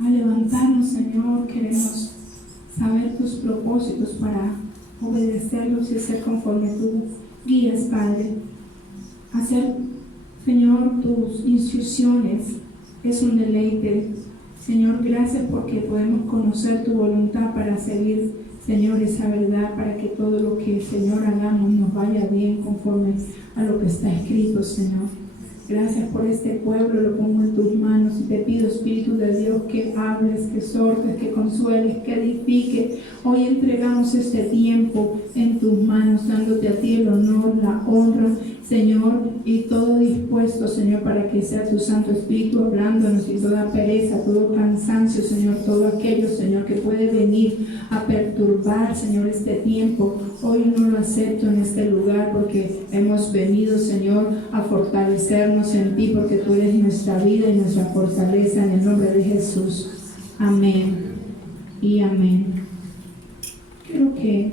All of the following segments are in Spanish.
a levantarnos, Señor. Queremos saber tus propósitos para obedecerlos y hacer conforme tú guías, Padre. Hacer, Señor, tus instrucciones es un deleite. Señor, gracias porque podemos conocer tu voluntad para seguir, Señor, esa verdad, para que todo lo que, Señor, hagamos nos vaya bien conforme a lo que está escrito, Señor. Gracias por este pueblo, lo pongo en tus manos y te pido, Espíritu de Dios, que hables, que exhortes, que consueles, que edifiques. Hoy entregamos este tiempo en tus manos, dándote a ti el honor, la honra, Señor, y todo dispuesto, Señor, para que sea tu Santo Espíritu hablándonos, y toda pereza, todo cansancio, Señor, todo aquello, Señor, que puede venir a perturbar, Señor, este tiempo. Hoy no lo acepto en este lugar, porque hemos venido, Señor, a fortalecernos en ti, porque tú eres nuestra vida y nuestra fortaleza, en el nombre de Jesús. Amén y amén. Quiero que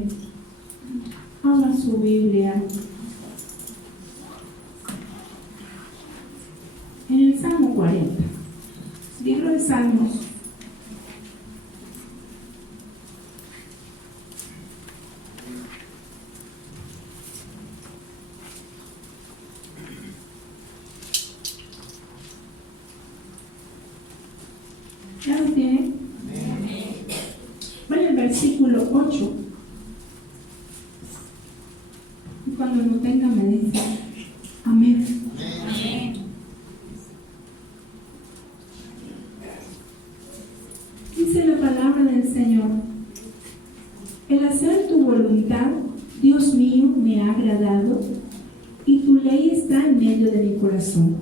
abra su Biblia en el Salmo 40, libro de Salmos. ¿Ya lo tienen? Bueno, el versículo 8. Y cuando lo tenga me dice amén. Dice la palabra del Señor: el hacer tu voluntad, Dios mío, me ha agradado, y tu ley está en medio de mi corazón.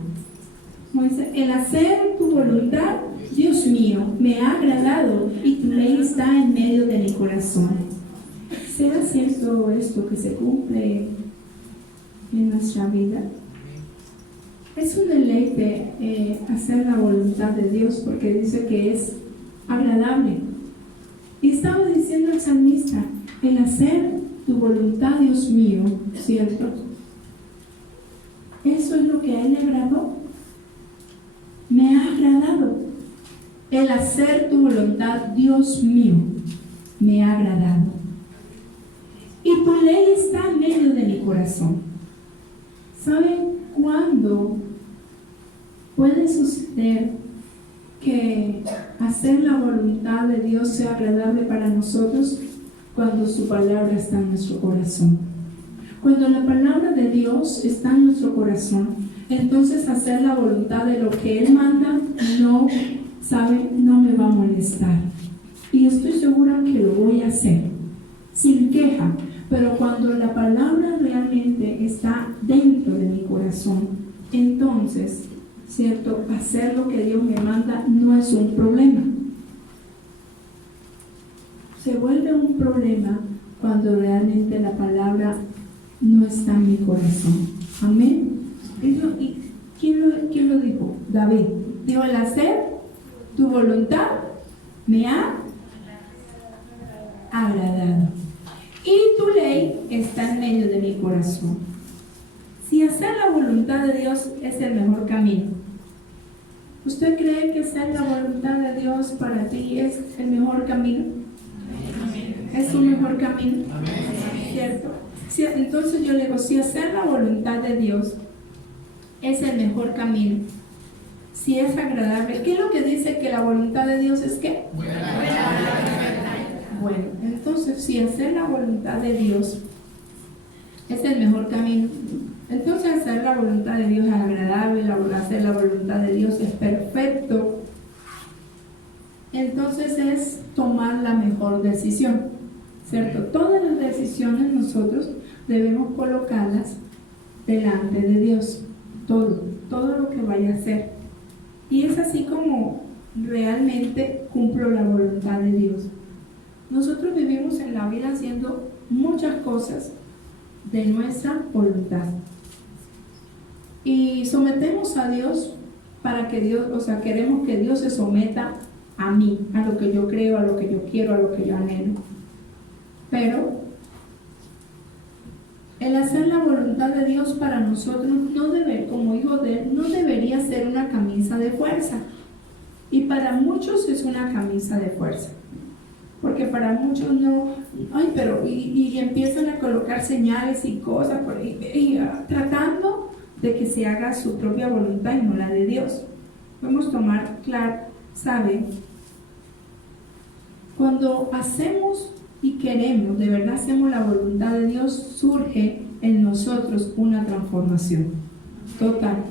El hacer tu voluntad, Dios mío, me ha agradado, y tu ley está en medio de mi corazón. ¿Será cierto esto que se cumple en nuestra vida? Es un deleite hacer la voluntad de Dios, porque dice que es agradable. Y estaba diciendo el salmista: el hacer tu voluntad, Dios mío, ¿cierto? Eso es lo que a él le agradó. Me ha agradado. El hacer tu voluntad, Dios mío, me ha agradado. Y tu ley está en medio de mi corazón. ¿Saben cuándo puede suceder que hacer la voluntad de Dios sea agradable para nosotros? Cuando su palabra está en nuestro corazón. Cuando la palabra de Dios está en nuestro corazón, entonces hacer la voluntad de lo que Él manda no me va a molestar. Y estoy segura que lo voy a hacer sin queja. Pero cuando la palabra realmente está dentro de mi corazón, entonces, ¿cierto? Hacer lo que Dios me manda no es un problema. Se vuelve un problema cuando realmente la palabra no está en mi corazón. Amén. ¿Y quién lo dijo? David. Dijo: el hacer tu voluntad me ha agradado, y tu ley está en medio de mi corazón. Si hacer la voluntad de Dios es el mejor camino, ¿usted cree que hacer la voluntad de Dios para ti es el mejor camino? ¿Es un mejor camino? ¿Cierto? Entonces yo le digo, si hacer la voluntad de Dios es el mejor camino, si es agradable, ¿qué es lo que dice que la voluntad de Dios es qué? Bueno, entonces si hacer la voluntad de Dios es el mejor camino, entonces hacer la voluntad de Dios es agradable, hacer la voluntad de Dios es perfecto. Entonces es tomar la mejor decisión, ¿cierto? Todas las decisiones nosotros debemos colocarlas delante de Dios, todo lo que vaya a hacer. Y es así como realmente cumplo la voluntad de Dios. Nosotros vivimos en la vida haciendo muchas cosas de nuestra voluntad. Y sometemos a Dios para que Dios, queremos que Dios se someta a mí, a lo que yo creo, a lo que yo quiero, a lo que yo anhelo. Pero el hacer la voluntad de Dios para nosotros como hijos de Él, no debería ser una camisa de fuerza, Y para muchos es una camisa de fuerza. Porque para muchos no, y empiezan a colocar señales y cosas por ahí, tratando de que se haga su propia voluntad y no la de Dios. Podemos tomar, claro, ¿sabe? Cuando hacemos y queremos, de verdad hacemos la voluntad de Dios, surge en nosotros una transformación total.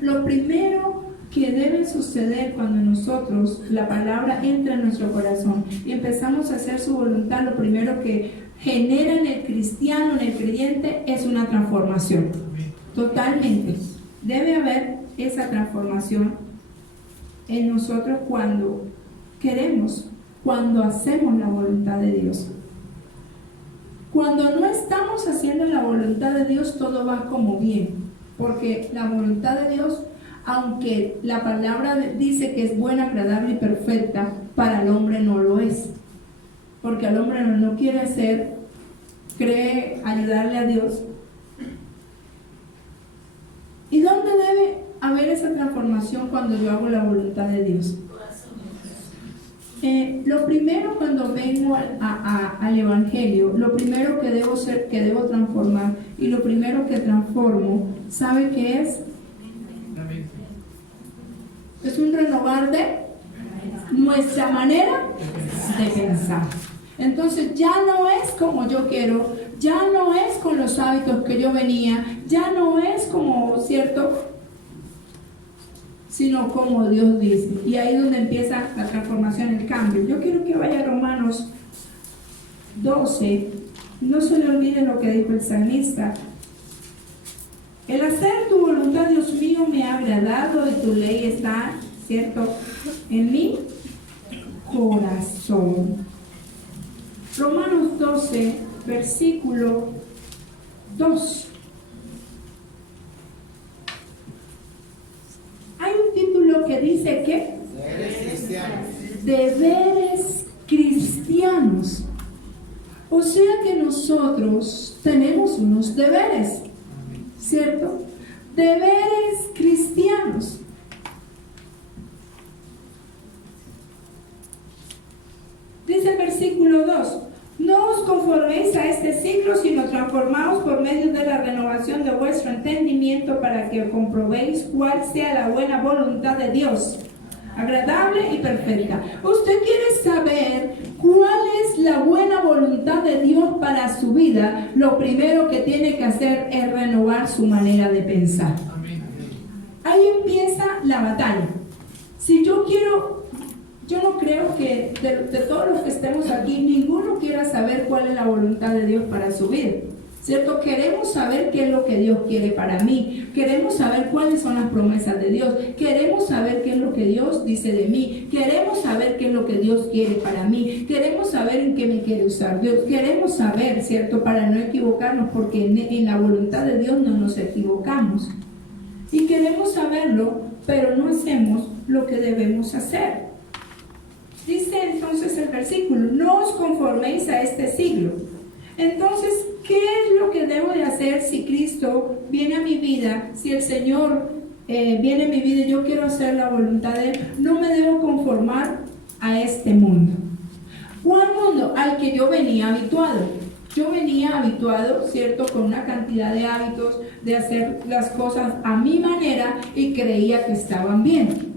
Lo primero que debe suceder cuando nosotros, la palabra entra en nuestro corazón y empezamos a hacer su voluntad, lo primero que genera en el cristiano, en el creyente, es una transformación. Totalmente. Debe haber esa transformación en nosotros cuando queremos, cuando hacemos la voluntad de Dios. Cuando no estamos haciendo la voluntad de Dios, todo va como bien, porque la voluntad de Dios, aunque la palabra dice que es buena, agradable y perfecta, para el hombre no lo es, porque el hombre no quiere hacer, cree ayudarle a Dios. ¿Y dónde debe haber esa transformación cuando yo hago la voluntad de Dios? Lo primero, cuando vengo al Evangelio, lo primero que debo transformar, y lo primero que transformo, ¿sabe qué es? Es un renovar de nuestra manera de pensar. Entonces ya no es como yo quiero, ya no es con los hábitos que yo venía, ya no es como, ¿cierto?, sino como Dios dice. Y ahí es donde empieza la transformación, el cambio. Yo quiero que vaya a Romanos 12. No se le olvide lo que dijo el salmista. El hacer tu voluntad, Dios mío, me ha agradado, y tu ley está, ¿cierto?, en mi corazón. Romanos 12, versículo 2. Hay un título que dice que deberes cristianos. O sea que nosotros tenemos unos deberes, ¿cierto? Deberes cristianos. Dice el versículo 2: no os conforméis a este siglo, sino transformaos por medio de la renovación de vuestro entendimiento, para que comprobéis cuál sea la buena voluntad de Dios, agradable y perfecta. Usted quiere saber cuál es la buena voluntad de Dios para su vida. Lo primero que tiene que hacer es renovar su manera de pensar. Ahí empieza la batalla. Si yo no creo que de todos los que estemos aquí, ninguno quiera saber cuál es la voluntad de Dios para su vida, ¿cierto? Queremos saber qué es lo que Dios quiere para mí, queremos saber cuáles son las promesas de Dios, queremos saber qué es lo que Dios dice de mí, queremos saber qué es lo que Dios quiere para mí, queremos saber en qué me quiere usar Dios, queremos saber, ¿cierto?, para no equivocarnos, porque en la voluntad de Dios no nos equivocamos. Y queremos saberlo, pero no hacemos lo que debemos hacer. Dice entonces el versículo: no os conforméis a este siglo. Entonces, ¿qué es lo que debo de hacer si Cristo viene a mi vida? Si el Señor viene a mi vida y yo quiero hacer la voluntad de Él, no me debo conformar a este mundo. ¿Cuál mundo? Al que yo venía habituado. Yo venía habituado, ¿cierto?, con una cantidad de hábitos, de hacer las cosas a mi manera, y creía que estaban bien.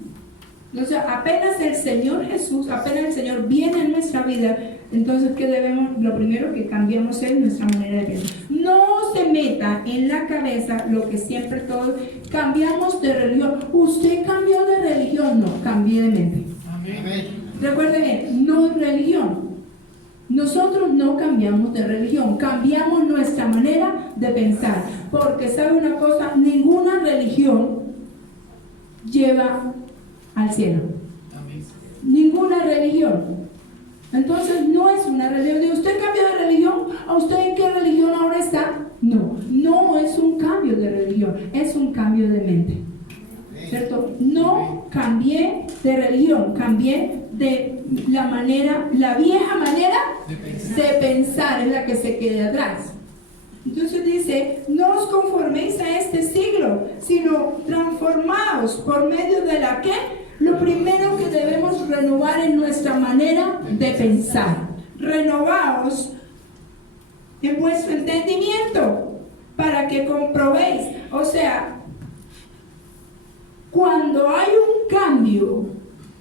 Entonces, apenas el Señor Jesús, apenas el Señor viene en nuestra vida, entonces, ¿qué debemos? Lo primero que cambiamos es nuestra manera de pensar. No se meta en la cabeza lo que siempre todos cambiamos de religión. ¿Usted cambió de religión? No, cambié de mente. Amén. Recuerde bien, no es religión. Nosotros no cambiamos de religión, cambiamos nuestra manera de pensar. Porque, ¿sabe una cosa? Ninguna religión lleva al cielo. Amén. Ninguna religión. Entonces no es una religión. ¿Usted cambió de religión? ¿A usted en qué religión ahora está? No, no es un cambio de religión, es un cambio de mente, ¿cierto? No cambié de religión, cambié de la vieja manera de pensar, es la que se quede atrás. Entonces dice: no os conforméis a este siglo, sino transformaos por medio de la que. Lo primero que debemos renovar en nuestra manera de pensar. Renovaos en vuestro entendimiento para que comprobéis. O sea, cuando hay un cambio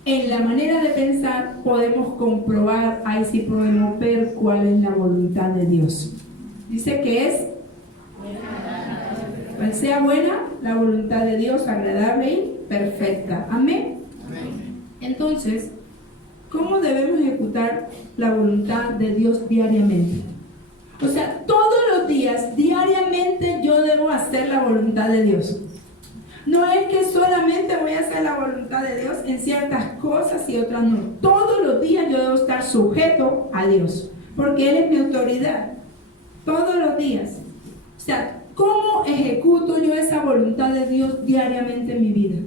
en la manera de pensar, podemos comprobar, ahí sí podemos ver cuál es la voluntad de Dios. Dice que es, cual sea buena, la voluntad de Dios, agradable y perfecta. Amén. Entonces, ¿cómo debemos ejecutar la voluntad de Dios diariamente? O sea, todos los días, diariamente, yo debo hacer la voluntad de Dios. No es que solamente voy a hacer la voluntad de Dios en ciertas cosas y otras no. Todos los días yo debo estar sujeto a Dios, porque Él es mi autoridad. Todos los días. O sea, ¿cómo ejecuto yo esa voluntad de Dios diariamente en mi vida?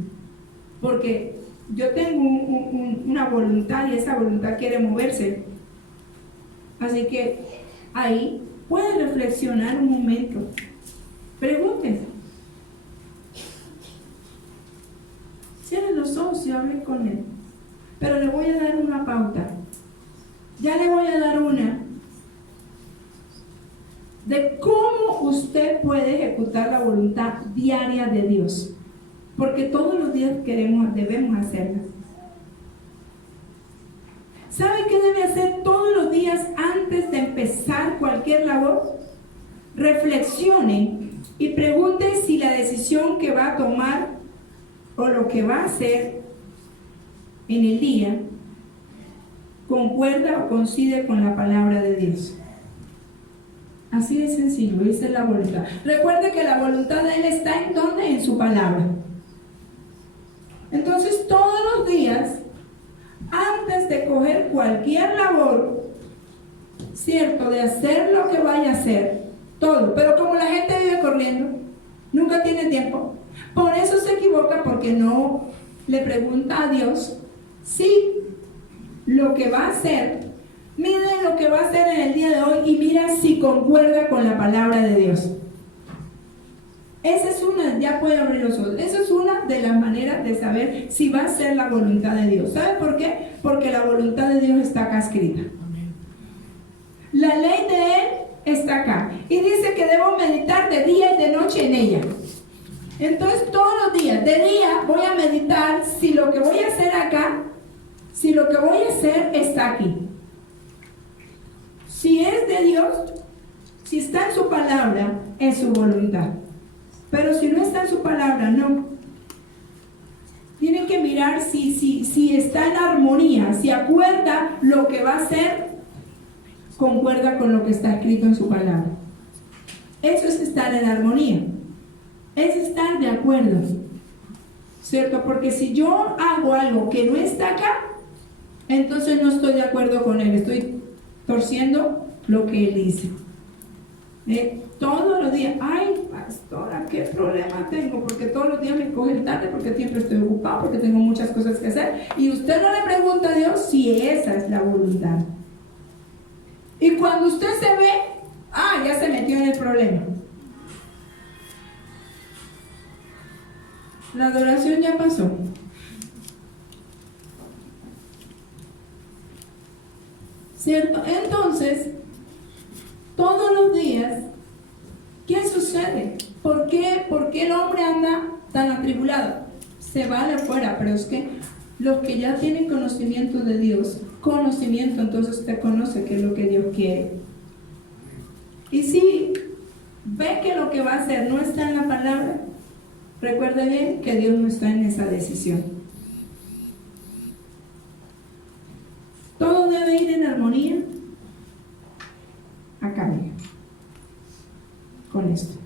Porque yo tengo una voluntad y esa voluntad quiere moverse. Así que ahí pueden reflexionar un momento. Pregúntense. Cierren los ojos y hablen con Él. Pero le voy a dar una pauta. Ya le voy a dar una de cómo usted puede ejecutar la voluntad diaria de Dios. Porque todos los días debemos hacerla. ¿Sabe qué debe hacer todos los días antes de empezar cualquier labor? Reflexione y pregunte si la decisión que va a tomar o lo que va a hacer en el día concuerda o coincide con la palabra de Dios. Así de sencillo, esa es la voluntad. Recuerde que la voluntad de Él está en ¿dónde? En su palabra. Entonces todos los días, antes de coger cualquier labor, cierto, de hacer lo que vaya a hacer, todo, pero como la gente vive corriendo, nunca tiene tiempo, por eso se equivoca, porque no le pregunta a Dios si lo que va a hacer, mide lo que va a hacer en el día de hoy y mira si concuerda con la palabra de Dios. Esa es una, ya puede abrir los ojos, esa es una de las maneras de saber si va a ser la voluntad de Dios. ¿Sabe por qué? Porque la voluntad de Dios está acá escrita. La ley de Él está acá. Y dice que debo meditar de día y de noche en ella. Entonces todos los días, de día voy a meditar si lo que voy a hacer acá, si lo que voy a hacer está aquí. Si es de Dios, si está en su palabra, es su voluntad. Pero si no está en su palabra, no. Tienen que mirar si está en armonía, si acuerda lo que va a hacer, concuerda con lo que está escrito en su palabra. Eso es estar en armonía. Es estar de acuerdo. ¿Cierto? Porque si yo hago algo que no está acá, entonces no estoy de acuerdo con Él. Estoy torciendo lo que Él dice. Todos los días, ay pastora, qué problema tengo, porque todos los días me cogen tarde, porque siempre estoy ocupado, porque tengo muchas cosas que hacer, y usted no le pregunta a Dios si esa es la voluntad. Y cuando usted se ve, ya se metió en el problema. La adoración ya pasó. ¿Cierto? Entonces, todos los días, ¿qué sucede? ¿Por qué el hombre anda tan atribulado? Se va de afuera, pero es que los que ya tienen conocimiento de Dios, entonces usted conoce qué es lo que Dios quiere. Y si ve que lo que va a hacer no está en la palabra, recuerde bien que Dios no está en esa decisión. Todo debe ir en armonía. Acá, mira. Con esto.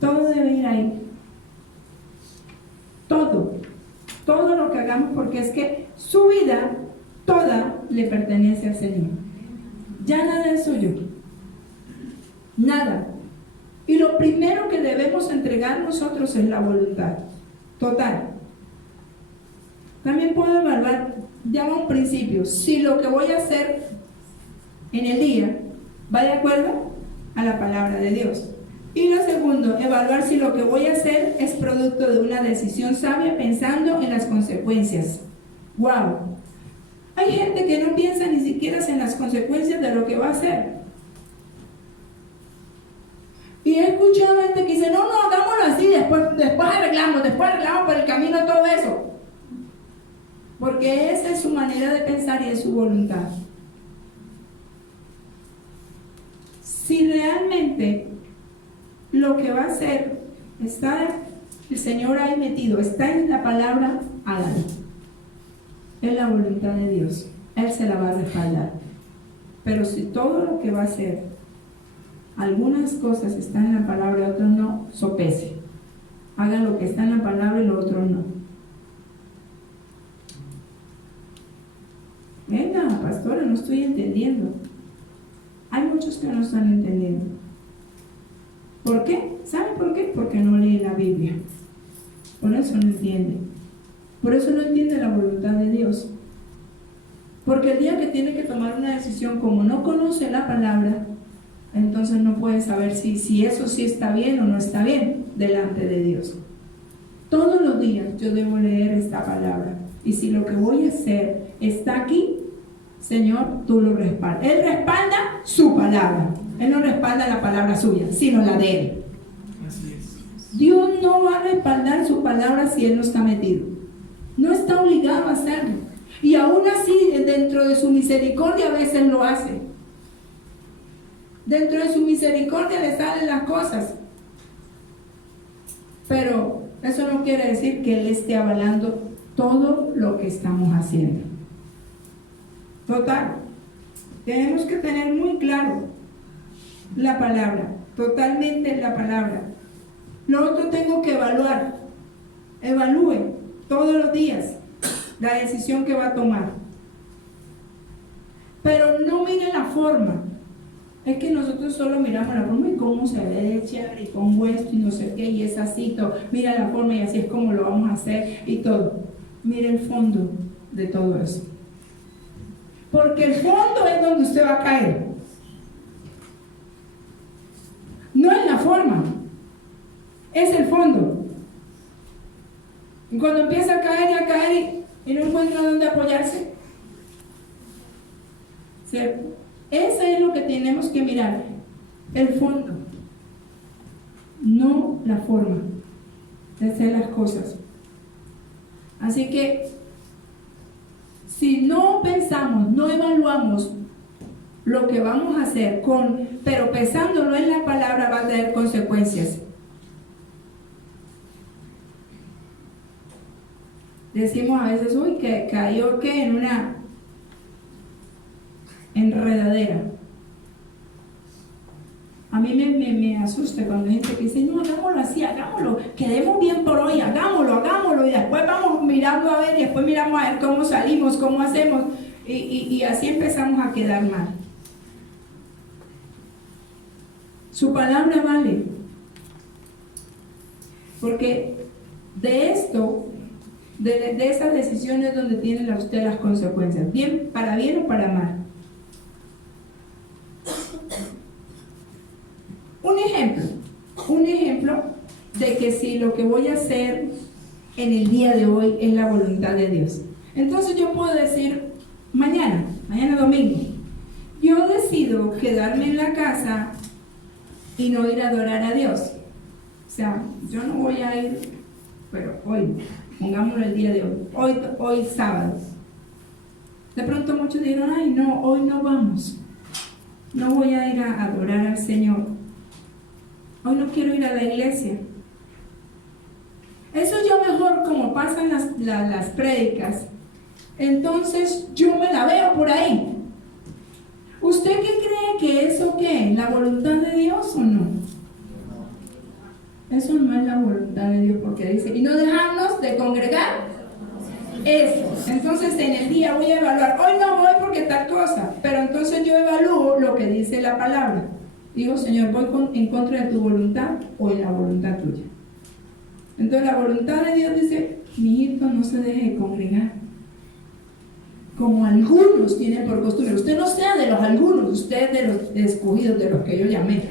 Todo debe ir ahí. Todo lo que hagamos, porque es que su vida toda le pertenece al Señor. Ya nada es suyo. Nada. Y lo primero que debemos entregar nosotros es la voluntad. Total. También puedo evaluar, ya va un principio, si lo que voy a hacer en el día va de acuerdo a la palabra de Dios. Y lo segundo, evaluar si lo que voy a hacer es producto de una decisión sabia pensando en las consecuencias. Wow. Hay gente que no piensa ni siquiera en las consecuencias de lo que va a hacer. Y he escuchado gente que dice, no, hagámoslo así, después arreglamos por el camino todo eso. Porque esa es su manera de pensar y es su voluntad. Si realmente lo que va a hacer está el Señor ahí metido, está en la palabra, hágalo. Es la voluntad de Dios. Él se la va a respaldar. Pero si todo lo que va a hacer, algunas cosas están en la palabra y otras no, sopese. Haga lo que está en la palabra y lo otro no. Venga, pastora, no estoy entendiendo. Hay muchos que no están entendiendo. ¿Por qué? ¿Saben por qué? Porque no leen la Biblia. Por eso no entienden. Por eso no entiende la voluntad de Dios. Porque el día que tiene que tomar una decisión, como no conoce la palabra, entonces no puede saber si eso sí está bien o no está bien delante de Dios. Todos los días yo debo leer esta palabra. Y si lo que voy a hacer está aquí, Señor, tú lo respaldas. Él respalda su palabra. Él no respalda la palabra suya, sino la de Él. Así es. Dios no va a respaldar su palabra si Él no está metido. No está obligado a hacerlo. Y aún así, dentro de su misericordia, a veces lo hace. Dentro de su misericordia le salen las cosas. Pero eso no quiere decir que Él esté avalando todo lo que estamos haciendo. Total. Tenemos que tener muy claro la palabra. Totalmente la palabra. Lo otro tengo que evaluar. Evalúe todos los días la decisión que va a tomar. Pero no mire la forma. Es que nosotros solo miramos la forma y cómo se ve de chévere y con esto y no sé qué, y es así todo. Mira la forma y así es como lo vamos a hacer y todo. Mire el fondo de todo eso. Porque el fondo es donde usted va a caer. No es la forma, es el fondo. Y cuando empieza a caer y a caer y no encuentra dónde apoyarse, ¿cierto? Eso es lo que tenemos que mirar, el fondo, no la forma de hacer las cosas. Así que, si no pensamos, no evaluamos lo que vamos a hacer, pero pensándolo en la palabra, va a tener consecuencias. Decimos a veces, uy, que cayó en una enredadera. A mí me asusta cuando hay gente que dice, no, hagámoslo así, hagámoslo, quedemos bien por hoy, hagámoslo, y después vamos mirando a ver, y después miramos a ver cómo salimos, cómo hacemos, y así empezamos a quedar mal. Su palabra vale, porque de esto, de esas decisiones donde tiene usted las consecuencias, bien o para mal. Un ejemplo de que si lo que voy a hacer en el día de hoy es la voluntad de Dios. Entonces yo puedo decir, mañana domingo, yo decido quedarme en la casa y no ir a adorar a Dios. O sea, yo no voy a ir, pero hoy, pongámoslo el día de hoy sábado. De pronto muchos dijeron, ay no, hoy no vamos. No voy a ir a adorar al Señor. Hoy no quiero ir a la iglesia. Eso yo mejor, como pasan las prédicas, entonces yo me la veo por ahí. ¿Usted qué cree que eso qué es? ¿La voluntad de Dios o no? Eso no es la voluntad de Dios, porque dice, y no dejarnos de congregar. Eso. Entonces en el día voy a evaluar, hoy no voy porque tal cosa, pero entonces yo evalúo lo que dice la palabra. Digo, Señor, ¿voy en contra de tu voluntad o en la voluntad tuya? Entonces la voluntad de Dios dice, mi hijo no se deje de congregar, como algunos tienen por costumbre. Usted no sea de los algunos, usted de los escogidos, de los que yo llamé.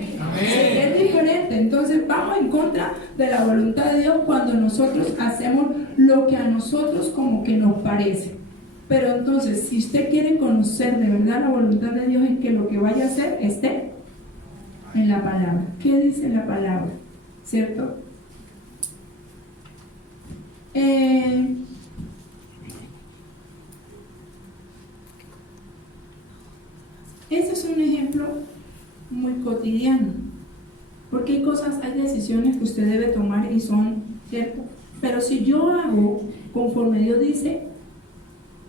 Es diferente. Entonces vamos en contra de la voluntad de Dios cuando nosotros hacemos lo que a nosotros como que nos parece. Pero entonces, si usted quiere conocer de verdad la voluntad de Dios, es que lo que vaya a hacer esté en la palabra. ¿Qué dice la palabra? ¿Cierto? Ese es un ejemplo muy cotidiano, porque hay decisiones que usted debe tomar y son, ¿cierto? Pero si yo hago conforme Dios dice,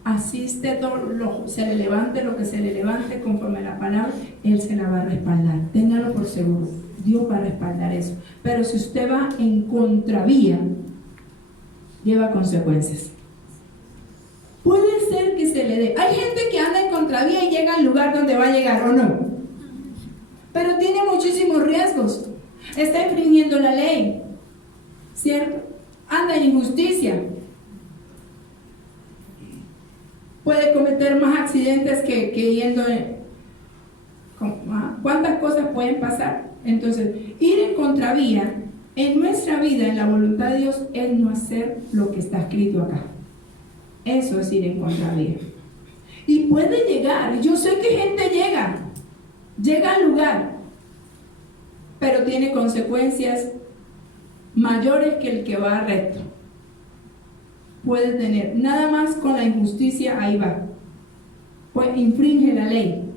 así esté todo, se le levante lo que se le levante conforme a la palabra, Él se la va a respaldar. Téngalo por seguro, Dios va a respaldar eso. Pero si usted va en contravía, lleva consecuencias. Puede ser que se le dé. Hay gente que anda en contravía y llega al lugar donde va a llegar, ¿o no? Pero tiene muchísimos riesgos. Está infringiendo la ley, ¿cierto? Anda en injusticia. Puede cometer más accidentes que yendo ¿cuántas cosas pueden pasar? Entonces, ir en contravía en nuestra vida, en la voluntad de Dios, es no hacer lo que está escrito acá. Eso es ir en contravía. Y puede llegar, yo sé que gente llega al lugar, pero tiene consecuencias mayores que el que va recto. Puede tener, nada más con la injusticia, ahí va, pues infringe la ley.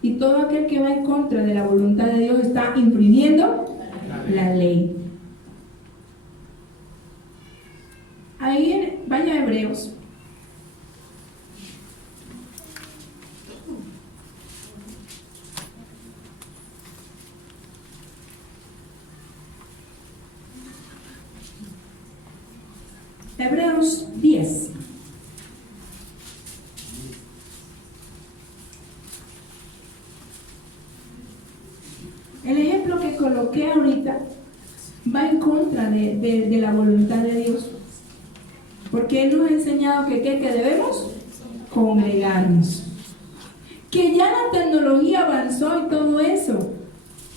Y todo aquel que va en contra de la voluntad de Dios está infringiendo la ley. Ahí vaya a Hebreos. Hebreos 10. El ejemplo que coloqué ahorita va en contra de la voluntad de Dios, porque Él nos ha enseñado que debemos congregarnos, que ya la tecnología avanzó y todo eso.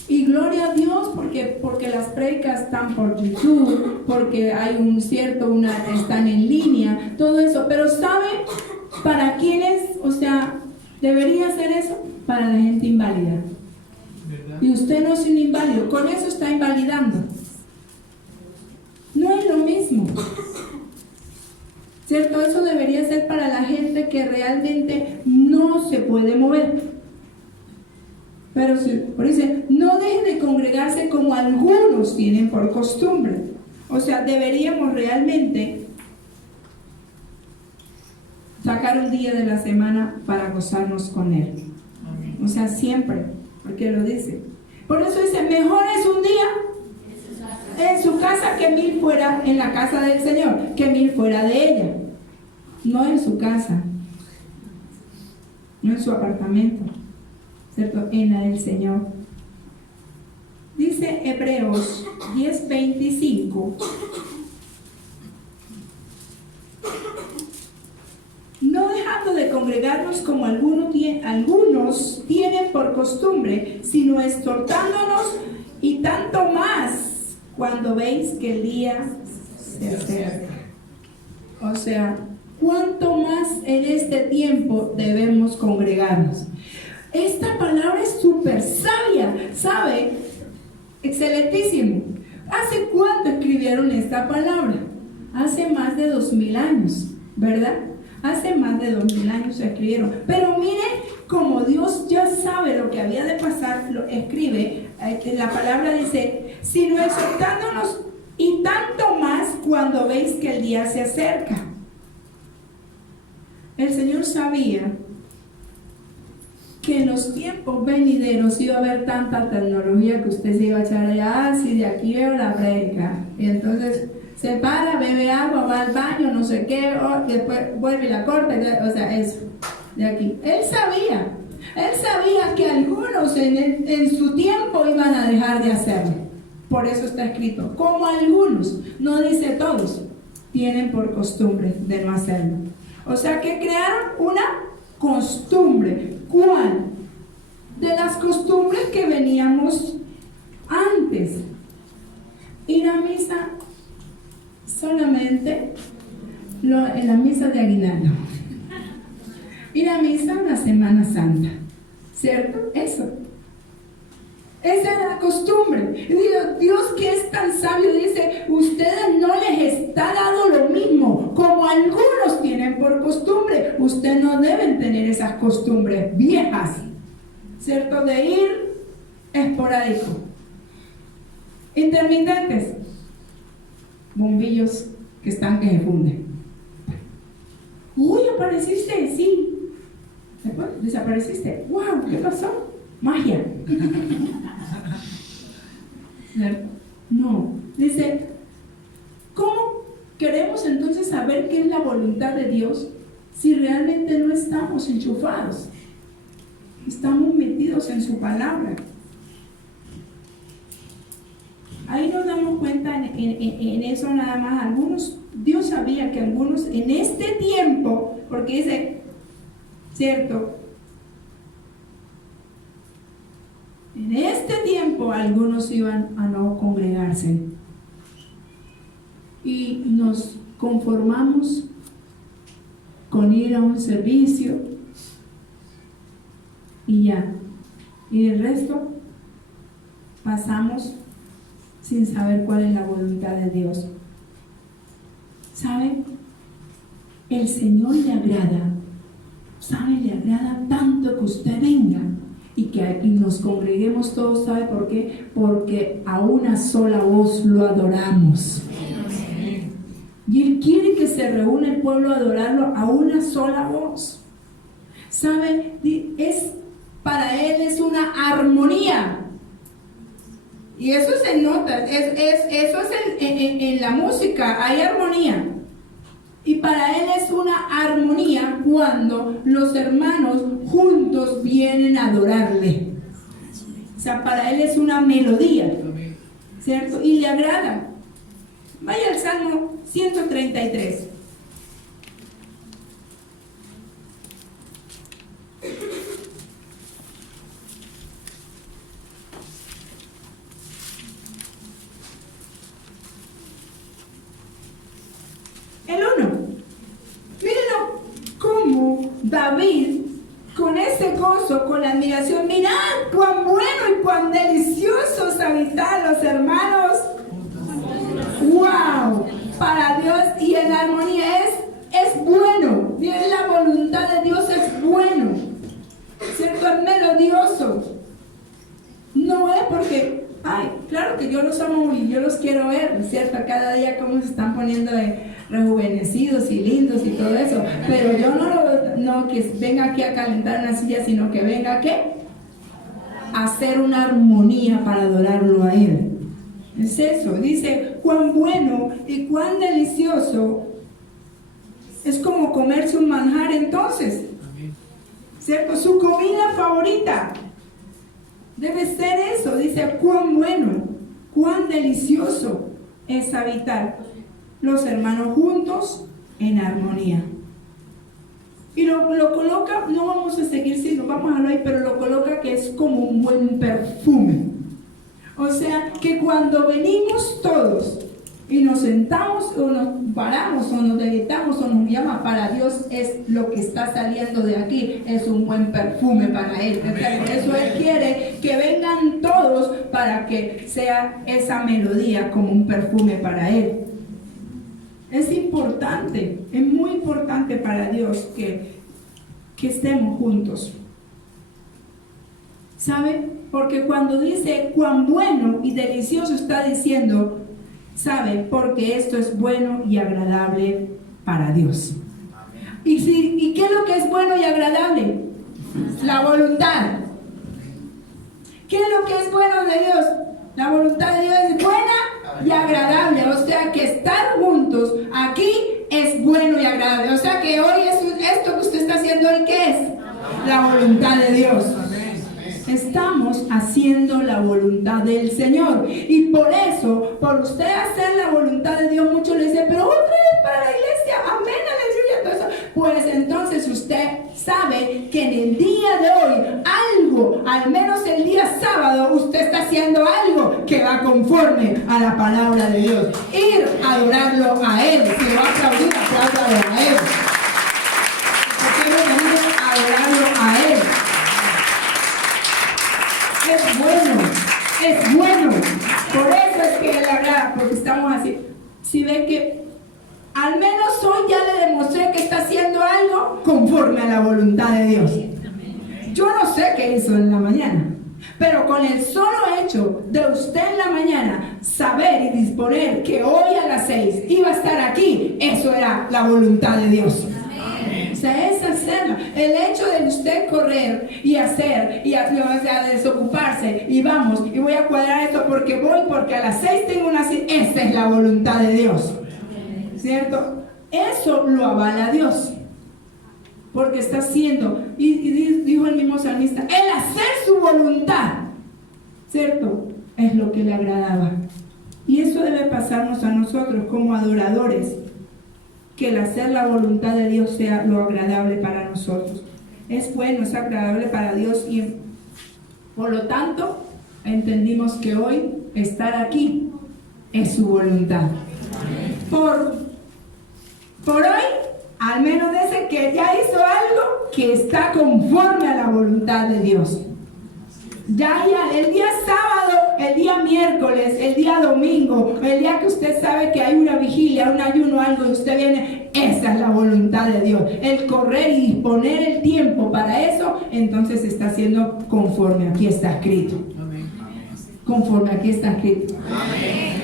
Y gloria a Dios porque las predicas están por YouTube, porque hay están en línea, todo eso. Pero ¿sabe para quiénes? O sea, debería ser eso para la gente inválida. ¿Verdad? Y usted no es un inválido, con eso está invalidando. No es lo mismo, ¿cierto? Eso debería ser para la gente que realmente no se puede mover. Pero dice, no dejen de congregarse como algunos tienen por costumbre. O sea, deberíamos realmente sacar un día de la semana para gozarnos con Él. O sea, siempre, porque lo dice. Por eso dice, mejor es un día en su casa que 1000 fuera en la casa del Señor, que 1000 fuera de ella. No en su casa, no en su apartamento, ¿cierto? En la del Señor. Dice Hebreos 10:25. No dejando de congregarnos como algunos tienen por costumbre, sino exhortándonos, y tanto más cuando veis que el día se acerca. O sea, cuánto más en este tiempo debemos congregarnos. Esta palabra es súper sabia, ¿sabe? Excelentísimo. ¿Hace cuánto escribieron esta palabra? Hace más de 2000 años, ¿verdad? Hace más de 2000 años se escribieron. Pero miren, como Dios ya sabe lo que había de pasar, lo escribe, la palabra dice, sino exhortándonos, y tanto más cuando veis que el día se acerca. El Señor sabía que en los tiempos venideros iba a haber tanta tecnología que usted se iba a echar allá, si de aquí veo la prédica, y entonces se para, bebe agua, va al baño, no sé qué, después vuelve y la corta, o sea, eso, de aquí. Él sabía que algunos en su tiempo iban a dejar de hacerlo. Por eso está escrito, como algunos, no dice todos, tienen por costumbre de no hacerlo. O sea que crearon una costumbre. ¿Cuál? De las costumbres que veníamos antes. Ir a misa solamente en la misa de aguinaldo. ir a misa una Semana Santa, ¿cierto? Eso. Esa era la costumbre. Y Dios, que es tan sabio, dice: ustedes no les está dando lo mismo como algunos tienen por costumbre. Ustedes no deben tener esas costumbres viejas, ¿cierto? De ir esporádico. Intermitentes, bombillos que se funden. Uy, apareciste, sí. Después desapareciste. Wow, ¿qué pasó? Magia. No, dice, ¿cómo queremos entonces saber qué es la voluntad de Dios si realmente no estamos enchufados? Estamos metidos en su palabra. Ahí nos damos cuenta en eso nada más. Algunos, Dios sabía que algunos en este tiempo, porque dice, cierto, en este tiempo algunos iban a no congregarse y nos conformamos con ir a un servicio y ya, y el resto pasamos sin saber cuál es la voluntad de Dios. ¿Sabe? El Señor le agrada, ¿sabe? Le agrada tanto que usted venga y que nos congreguemos todos. ¿Sabe por qué? Porque a una sola voz lo adoramos. Y Él quiere que se reúna el pueblo a adorarlo a una sola voz. ¿Sabe? Para Él es una armonía. Y eso se nota, eso es en la música, hay armonía. Y para Él es una armonía cuando los hermanos juntos vienen a adorarle. O sea, para Él es una melodía, ¿cierto? Y le agrada. Vaya al Salmo 133. El 1. Mírenlo cómo David, con ese gozo, con la admiración, mirad cuán bueno y cuán delicioso es habitar los hermanos. ¡Wow! Para Dios y en armonía es bueno. La voluntad de Dios es bueno, ¿cierto? Es melodioso. No es porque, ay, claro que yo los amo y yo los quiero ver, ¿cierto? Cada día cómo se están poniendo rejuvenecidos y lindos y todo eso. Pero yo no que venga aquí a calentar una silla, sino que venga ¿qué? A hacer una armonía para adorarlo a Él. Es eso, dice, cuán bueno y cuán delicioso es como comerse un manjar entonces, ¿cierto? Su comida favorita debe ser eso, dice, cuán bueno, cuán delicioso es habitar los hermanos juntos en armonía. Y lo coloca, no vamos a seguir, sino vamos a hablar ahí, pero lo coloca que es como un buen perfume. O sea, que cuando venimos todos y nos sentamos o nos paramos o nos deleitamos o nos llama, para Dios es lo que está saliendo de aquí, es un buen perfume para Él. Por eso Él quiere que vengan todos para que sea esa melodía como un perfume para Él. Es importante, es muy importante para Dios que estemos juntos. ¿Sabe? Porque cuando dice cuán bueno y delicioso, está diciendo, ¿sabe? Porque esto es bueno y agradable para Dios. ¿Y qué es lo que es bueno y agradable? La voluntad. ¿Qué es lo que es bueno de Dios? La voluntad de Dios es buena y agradable. O sea que estar juntos aquí es bueno y agradable. O sea que hoy esto que usted está haciendo hoy, ¿qué es? La voluntad de Dios. Estamos haciendo la voluntad del Señor. Y por eso, por usted hacer la voluntad de Dios, muchos le dicen, pero otra vez para la iglesia, amén, aleluya, todo eso. Pues entonces usted sabe que en el día de hoy, algo, al menos el día sábado, usted está haciendo algo que va conforme a la palabra de Dios. Ir a adorarlo a Él. Si lo va a aplaudir, apláudalo a Él. Porque hemos venido a si ve que al menos hoy ya le demostré que está haciendo algo conforme a la voluntad de Dios. Yo no sé qué hizo en la mañana, pero con el solo hecho de usted en la mañana saber y disponer que hoy a las 6 iba a estar aquí, eso era la voluntad de Dios. O sea, es hacerlo. El hecho de usted correr y hacer, o sea, desocuparse, y vamos, y voy a cuadrar esto porque a las 6 tengo una cita, esa es la voluntad de Dios. ¿Cierto? Eso lo avala Dios. Porque está haciendo, y dijo el mismo salmista, el hacer su voluntad, ¿cierto? Es lo que le agradaba. Y eso debe pasarnos a nosotros como adoradores, que el hacer la voluntad de Dios sea lo agradable para nosotros. Es bueno, es agradable para Dios, y por lo tanto entendimos que hoy estar aquí es su voluntad. Por hoy, al menos dice que ya hizo algo que está conforme a la voluntad de Dios. Ya, el día sábado, el día miércoles, el día domingo, el día que usted sabe que hay una vigilia, un ayuno, algo, y usted viene, esa es la voluntad de Dios. El correr y disponer el tiempo para eso, entonces está haciendo conforme aquí está escrito. Conforme aquí está escrito.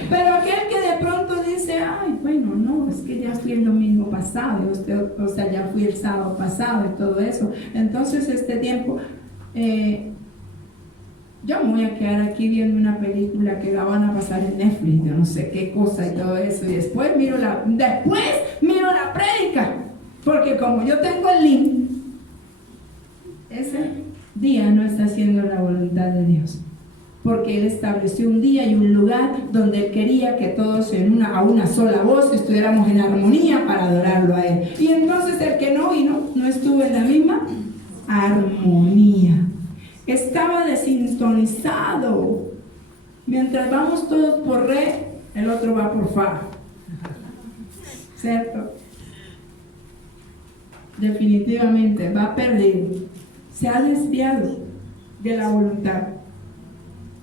Pero aquel que de pronto dice, ay, bueno, no, es que ya fui el domingo pasado, o sea, ya fui el sábado pasado y todo eso. Entonces este tiempo, yo me voy a quedar aquí viendo una película que la van a pasar en Netflix, yo no sé qué cosa y todo eso, y después miro la prédica, porque como yo tengo el link, ese día no está haciendo la voluntad de Dios. Porque Él estableció un día y un lugar donde Él quería que todos a una sola voz estuviéramos en armonía para adorarlo a Él. Y entonces el que no vino, no estuvo en la misma armonía. Estaba desintonizado. Mientras vamos todos por re, el otro va por fa. ¿Cierto? Definitivamente va perdido. Se ha desviado de la voluntad.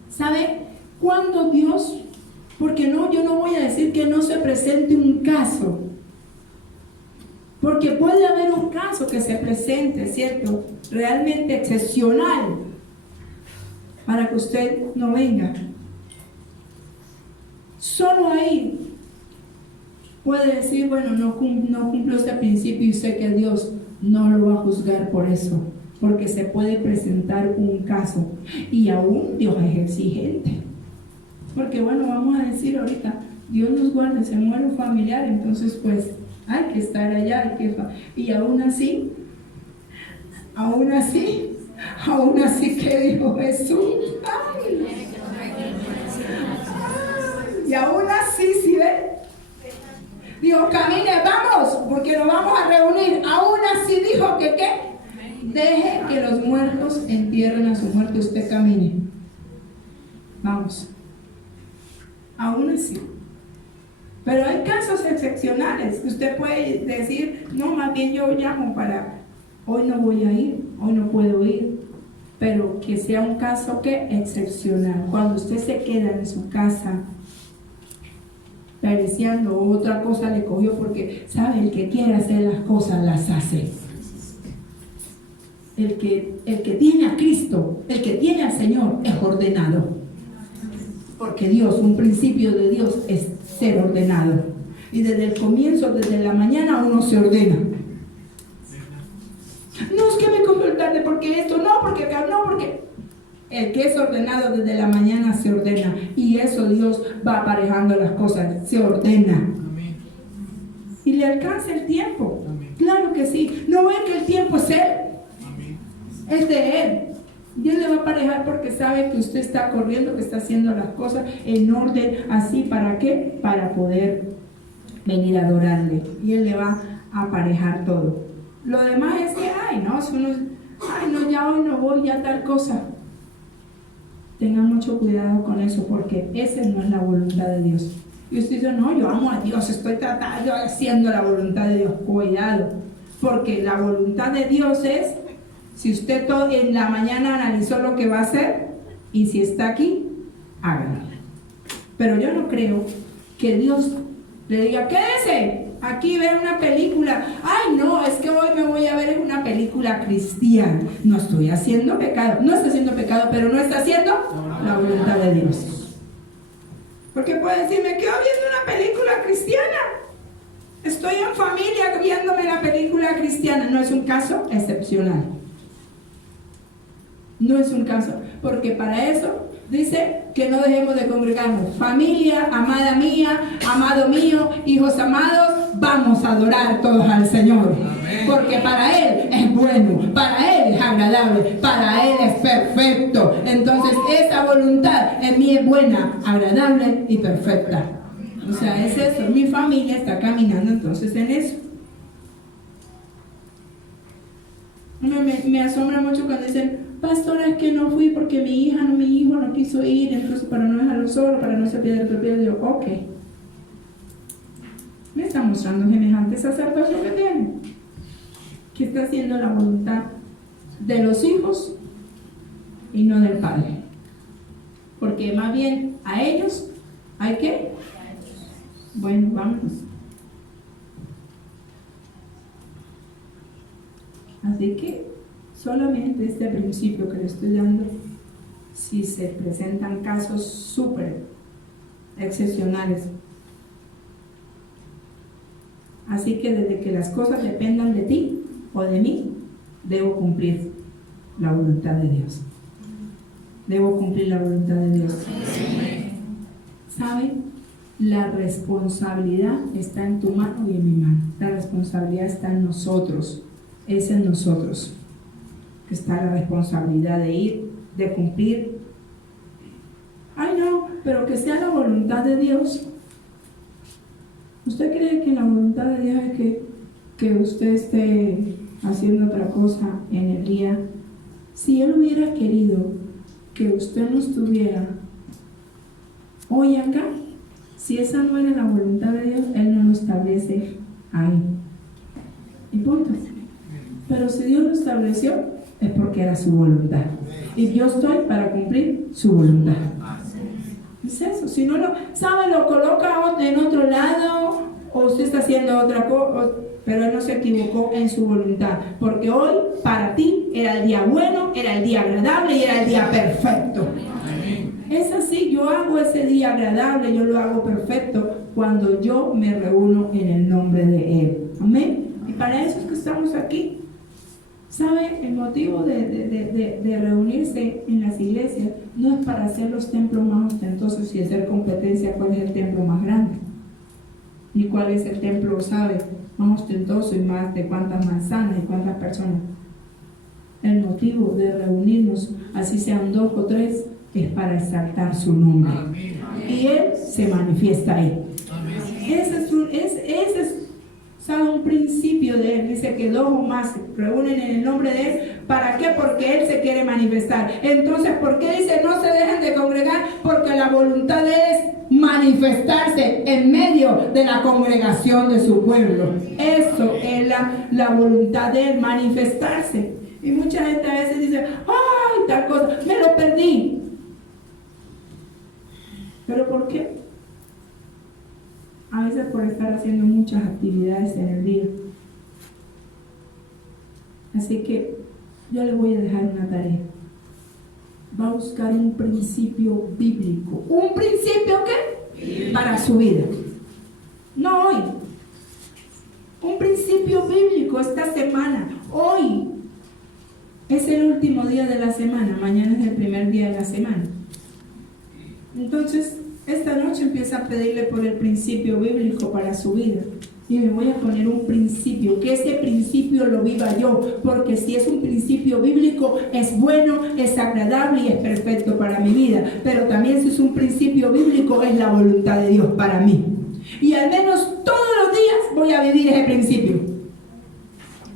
¿Sabe cuándo Dios? Porque no, yo no voy a decir que no se presente un caso, porque puede haber un caso que se presente, ¿cierto? Realmente excepcional, para que usted no venga. Solo ahí puede decir, bueno, no cumplo este principio y sé que Dios no lo va a juzgar por eso. Porque se puede presentar un caso y aún Dios es exigente, porque bueno, vamos a decir ahorita, Dios nos guarde, se muere un familiar, entonces pues hay que estar allá, y aún así que dijo Jesús, y aún así, ¿sí ve? Dijo, camine, vamos, porque nos vamos a reunir. Aún así dijo que ¿qué? Deje que los muertos entierren a su muerto, usted camine. Vamos. Aún así. Pero hay casos excepcionales que usted puede decir, no, más bien yo llamo para, hoy no voy a ir, hoy no puedo ir. Pero que sea un caso que excepcional. Cuando usted se queda en su casa pereciendo, otra cosa le cogió, porque sabe, el que quiere hacer las cosas las hace. El que tiene a Cristo, el que tiene al Señor, es ordenado. Porque Dios, un principio de Dios es ser ordenado. Y desde el comienzo, desde la mañana, uno se ordena. No es que me cogió el tarde porque esto, no, porque acá, no, porque... El que es ordenado desde la mañana se ordena. Y eso Dios va aparejando las cosas, se ordena. Amén. Y le alcanza el tiempo. Amén. Claro que sí. ¿No ven que el tiempo es Él? Amén. Es de Él. Dios le va a aparejar porque sabe que usted está corriendo, que está haciendo las cosas en orden, así, ¿para qué? Para poder venir a adorarle. Y Él le va a aparejar todo. Lo demás es que, si uno, no, ya hoy no voy, ya tal cosa. Tengan mucho cuidado con eso, porque esa no es la voluntad de Dios. Y usted dice, no, yo amo a Dios, estoy tratando, haciendo la voluntad de Dios. Cuidado, porque la voluntad de Dios es, si usted todo en la mañana analizó lo que va a hacer, y si está aquí, hágalo. Pero yo no creo que Dios le diga, quédese, aquí ve una película. Ay, no, es que hoy me voy a ver una película cristiana. No estoy haciendo pecado, no está haciendo pecado, pero no está haciendo la voluntad de Dios. Porque puede decir, me quedo viendo una película cristiana. Estoy en familia viéndome la película cristiana. No es un caso excepcional. No es un caso, porque para eso dice que no dejemos de congregarnos. Familia, amada mía, amado mío, hijos amados, vamos a adorar todos al Señor. Amén. Porque para Él es bueno, para Él es agradable, para Él es perfecto. Entonces esa voluntad en mí es buena, agradable y perfecta. O sea, es eso. Mi familia está caminando entonces en eso. Me asombra mucho cuando dicen, pastora, es que no fui porque mi hijo no quiso ir, entonces para no dejarlo solo, para no se pierda el propio. Digo, ok. Me está mostrando semejante sacerdocio que tiene, que está haciendo la voluntad de los hijos y no del Padre. Porque más bien a ellos hay que... Bueno, vámonos. Así que solamente este principio que le estoy dando, si se presentan casos súper excepcionales. Así que desde que las cosas dependan de ti o de mí, debo cumplir la voluntad de Dios. Debo cumplir la voluntad de Dios. ¿Saben? La responsabilidad está en tu mano y en mi mano. La responsabilidad está en nosotros. Es en nosotros que está la responsabilidad de ir, de cumplir. Ay, no, pero que sea la voluntad de Dios. ¿Usted cree que la voluntad de Dios es que usted esté haciendo otra cosa en el día? Si Él hubiera querido que usted no estuviera hoy acá, si esa no era la voluntad de Dios, Él no lo establece ahí. Y punto. Pero si Dios lo estableció, es porque era su voluntad. Y yo estoy para cumplir su voluntad. Es eso. Si no lo sabe, lo coloca en otro lado, o usted está haciendo otra cosa, pero Él no se equivocó en su voluntad. Porque hoy, para ti, era el día bueno, era el día agradable y era el día perfecto. Es así, yo hago ese día agradable, yo lo hago perfecto cuando yo me reúno en el nombre de Él. Amén. Y para eso es que estamos aquí. ¿Sabe? El motivo de reunirse en las iglesias no es para hacer los templos más ostentosos y hacer competencia cuál es el templo más grande. Ni cuál es el templo, ¿sabe? Más ostentoso y más de cuántas manzanas y cuántas personas. El motivo de reunirnos, así sean 2 o 3, es para exaltar su nombre. Amén. Y Él se manifiesta ahí. Ese es ¿sabe? Un principio de Él. Dice que 2 o más se reúnen en el nombre de Él. ¿Para qué? Porque Él se quiere manifestar. Entonces, ¿por qué dice no se dejen de congregar? Porque la voluntad de Él es manifestarse en medio de la congregación de su pueblo. Eso es la voluntad de Él, manifestarse. Y mucha gente a veces dice, ¡ay, tal cosa! ¡Me lo perdí! ¿Pero por qué? A veces por estar haciendo muchas actividades en el día. Así que yo le voy a dejar una tarea. Va a buscar un principio bíblico. ¿Un principio qué? Para su vida. No hoy. Un principio bíblico esta semana. Hoy es el último día de la semana. Mañana es el primer día de la semana. Entonces, esta noche empieza a pedirle por el principio bíblico para su vida. Y me voy a poner un principio, que ese principio lo viva yo, porque si es un principio bíblico, es bueno, es agradable y es perfecto para mi vida. Pero también si es un principio bíblico, es la voluntad de Dios para mí. Y al menos todos los días voy a vivir ese principio.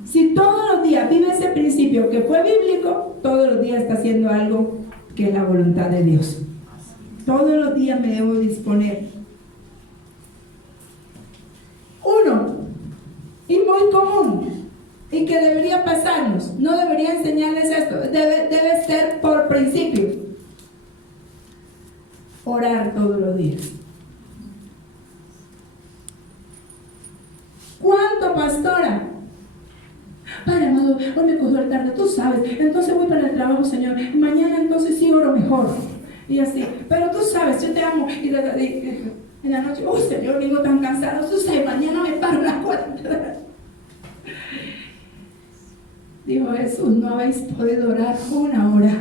Si todos los días vive ese principio que fue bíblico, todos los días está haciendo algo que es la voluntad de Dios. Todos los días me debo disponer. 1, y muy común, y que debería pasarnos, no debería enseñarles esto, debe ser por principio. Orar todos los días. ¿Cuánto, pastora? Padre amado, hoy me cogió el tarde, tú sabes, entonces voy para el trabajo, Señor, y mañana entonces sí oro mejor. Y así, pero tú sabes, yo te amo. Y en la noche, Señor, vengo tan cansado, tú sabes, mañana me paro las 4. Dijo Jesús, no habéis podido orar una hora.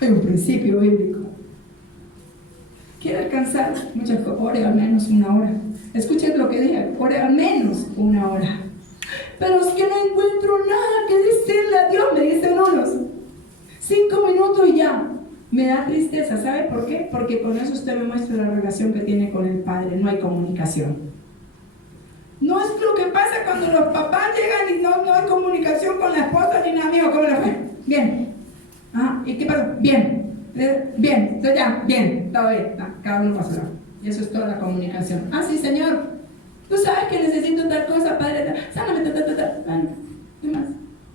Hay un principio bíblico. ¿Quiere alcanzar? Muchas cosas, ore al menos una hora. Escuchen lo que dije, ore al menos una hora. Pero es que no encuentro nada que decirle a Dios, me dicen unos. 5 minutos y ya. Me da tristeza, ¿sabe por qué? Porque con eso usted me muestra la relación que tiene con el Padre, no hay comunicación. No es lo que pasa cuando los papás llegan y no hay comunicación con la esposa ni nada. Amigo, ¿cómo le fue? Bien. Ah, ¿y qué pasó? Bien. Bien, entonces ya, bien, todo bien. Cada uno pasa. Y eso es toda la comunicación. Ah, sí, Señor. Tú sabes que necesito tal cosa, Padre. Sáname, ¿qué más?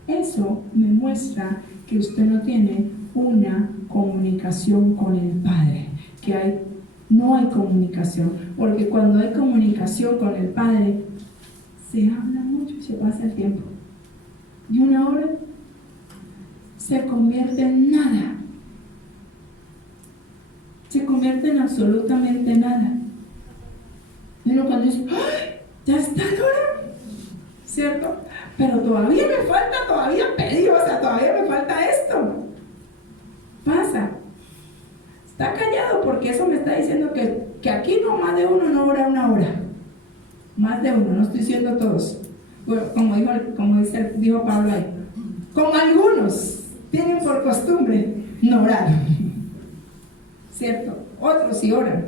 Eso me muestra que usted no tiene una comunicación con el Padre. Que no hay comunicación. Porque cuando hay comunicación con el Padre, se habla mucho y se pasa el tiempo. Y una hora se convierte en nada. Se convierte en absolutamente nada. Pero cuando dice, ¡ay! Ya está la hora, ¿cierto? Pero todavía me falta, todavía pedí, o sea, todavía me falta esto. Pasa. Está callado porque eso me está diciendo que aquí no más de uno no ora una hora. Más de uno, no estoy diciendo todos. Bueno, dijo Pablo ahí. Con algunos tienen por costumbre no orar. ¿Cierto? Otros sí oran.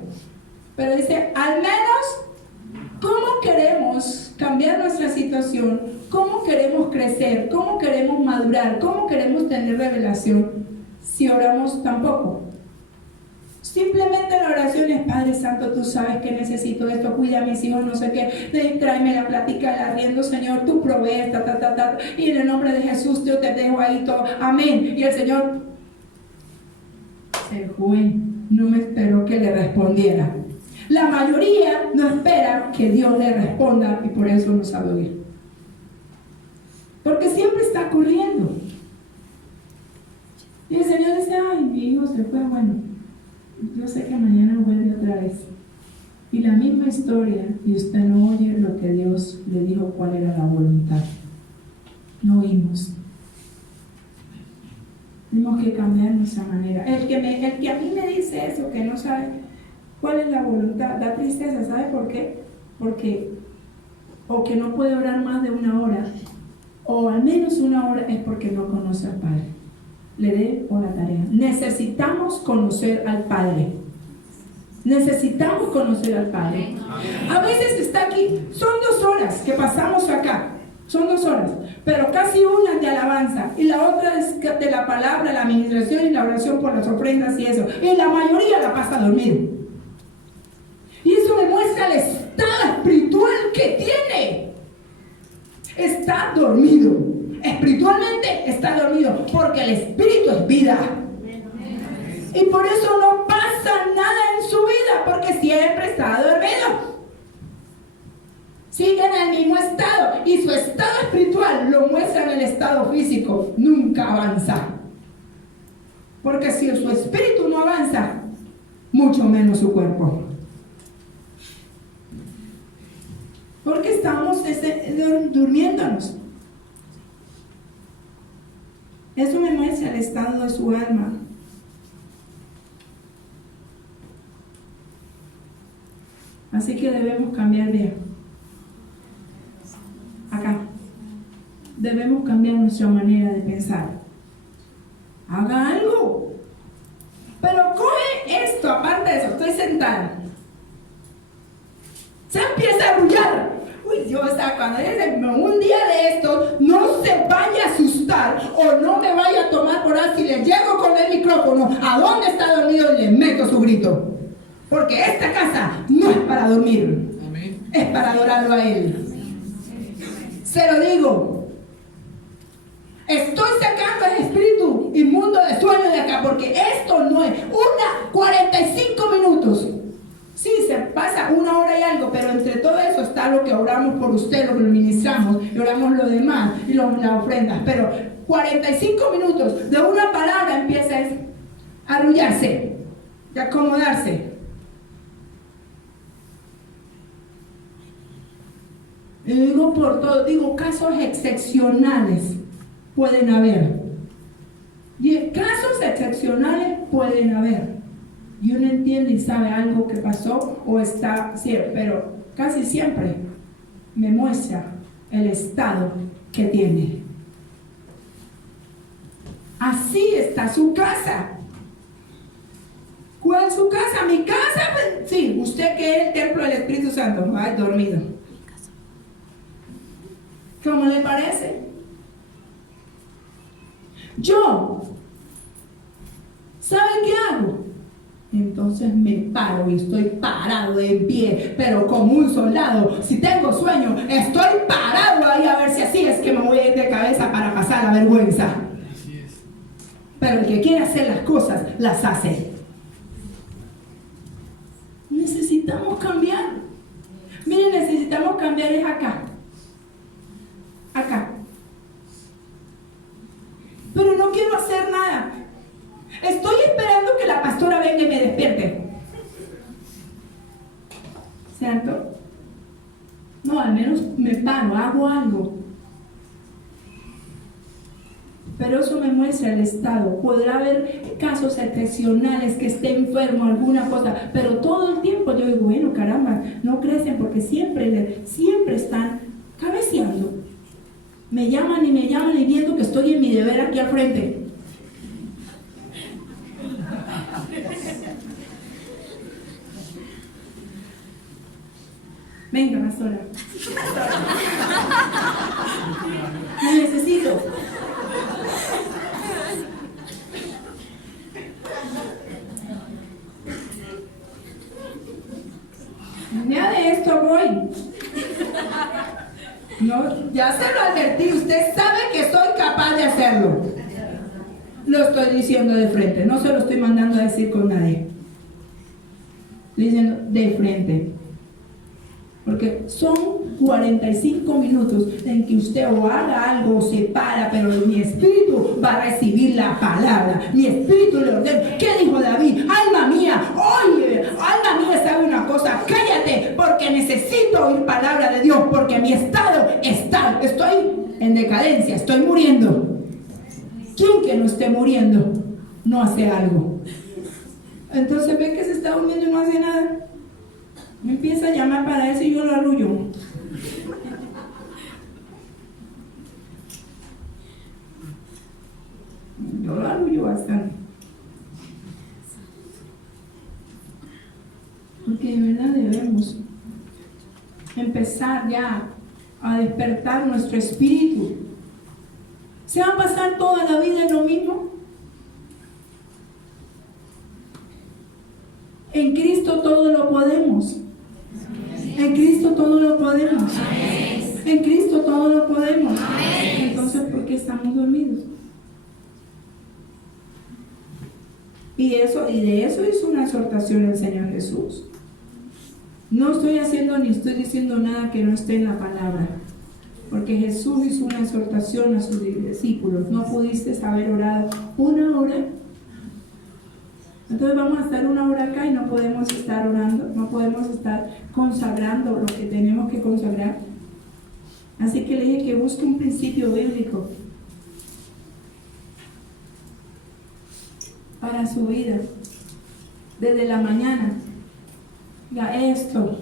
Pero dice, al menos, ¿cómo queremos cambiar nuestra situación? ¿Cómo queremos crecer? ¿Cómo queremos madurar? ¿Cómo queremos tener revelación? Si oramos tampoco. Simplemente la oración es, Padre Santo, tú sabes que necesito esto, cuida a mis hijos, no sé qué, tráeme la plática, el arriendo, Señor, tú provees, y en el nombre de Jesús yo te dejo ahí todo, amén. Y el Señor se fue, no me esperó que le respondiera. La mayoría no espera que Dios le responda y por eso no sabe oír. Porque siempre está corriendo. Y el Señor dice, ay, mi hijo se fue, bueno, yo sé que mañana vuelve otra vez. Y la misma historia, y usted no oye lo que Dios le dijo cuál era la voluntad. No oímos. Tenemos que cambiar nuestra manera. El que a mí me dice eso, que no sabe cuál es la voluntad, da tristeza. ¿Sabe por qué? Porque o que no puede orar más de una hora, o al menos una hora, es porque no conoce al Padre. Le dé una tarea. Necesitamos conocer al Padre. Necesitamos conocer al Padre. A veces está aquí, son 2 horas que pasamos acá. Son 2 horas, pero casi una es de alabanza y la otra es de la palabra, la administración y la oración por las ofrendas y eso. Y la mayoría la pasa a dormir. Y eso me muestra el estado espiritual que tiene. Está dormido. Espiritualmente está dormido, porque el espíritu es vida. Y por eso no pasa nada en su vida, porque siempre está dormido. Sigue en el mismo estado y su estado espiritual lo muestra en el estado físico. Nunca avanza. Porque si su espíritu no avanza, mucho menos su cuerpo. Porque estamos durmiéndonos. Eso me muestra el estado de su alma. Así que debemos cambiar de acá. Debemos cambiar nuestra manera de pensar. Haga algo. Pero coge esto, aparte de eso, estoy sentada. Se empieza a arrullar. Uy, Dios, cuando un día de esto no se vaya a asustar o no me vaya a tomar por así, le llego con el micrófono a donde está dormido y le meto su grito. Porque esta casa no es para dormir. Amén. Es para adorarlo a Él. Se lo digo. Estoy sacando el espíritu inmundo de sueño de acá, porque esto no es 45 minutos. Sí, se pasa pasa 1 hora y algo, pero entre todo eso está lo que oramos por usted, lo que ministramos, y oramos lo demás, y las ofrendas. Pero 45 minutos de una palabra empieza a arrullarse, a acomodarse. Y digo por todo, digo casos excepcionales pueden haber. Y casos excepcionales pueden haber. Y uno entiende y sabe algo que pasó o está, pero casi siempre me muestra el estado que tiene. Así está su casa. ¿Cuál es su casa? Mi casa. Sí, usted que es el templo del Espíritu Santo. Ay, dormido. ¿Cómo le parece? Yo, ¿sabe qué hago? Entonces me paro y estoy parado de pie, pero como un soldado. Si tengo sueño, estoy parado ahí a ver si así es que me voy a ir de cabeza para pasar la vergüenza. Así es. Pero el que quiere hacer las cosas, las hace. Necesitamos cambiar. Miren, necesitamos cambiar es acá. Acá. Pero no quiero hacer nada. Estoy esperando que la pastora venga y me despierte. ¿Cierto? No, al menos me paro, hago algo. Pero eso me muestra el estado. Podrá haber casos excepcionales que esté enfermo, alguna cosa, pero todo el tiempo yo digo, bueno, caramba, no crecen porque siempre están cabeceando. Me llaman y viendo que estoy en mi deber aquí al frente. Venga, pastora. Me necesito. Ya de esto voy. No, ya se lo advertí. Usted sabe que soy capaz de hacerlo. Lo estoy diciendo de frente. No se lo estoy mandando a decir con nadie. Le diciendo de frente. Porque son 45 minutos en que usted o haga algo o se para, pero mi espíritu va a recibir la palabra. Mi espíritu le ordena. ¿Qué dijo David? Alma mía, oye, alma mía, sabe una cosa, cállate, porque necesito oír palabra de Dios, porque mi estado estoy en decadencia, estoy muriendo. ¿Quién que no esté muriendo no hace algo? Entonces ve que se está durmiendo y no hace nada. Me empieza a llamar para eso y yo lo arrullo. Yo lo arrullo bastante. Porque de verdad debemos empezar ya a despertar nuestro espíritu. ¿Se va a pasar toda la vida en lo mismo? En Cristo todo lo podemos. En Cristo todo lo podemos. En Cristo todo lo podemos. Entonces, ¿por qué estamos dormidos? Y de eso hizo una exhortación el Señor Jesús. No estoy haciendo ni estoy diciendo nada que no esté en la palabra. Porque Jesús hizo una exhortación a sus discípulos. ¿No pudiste haber orado 1 hora? Entonces vamos a estar 1 hora acá y no podemos estar orando, no podemos estar consagrando lo que tenemos que consagrar. Así que le dije que busque un principio bíblico para su vida. Desde la mañana, diga esto.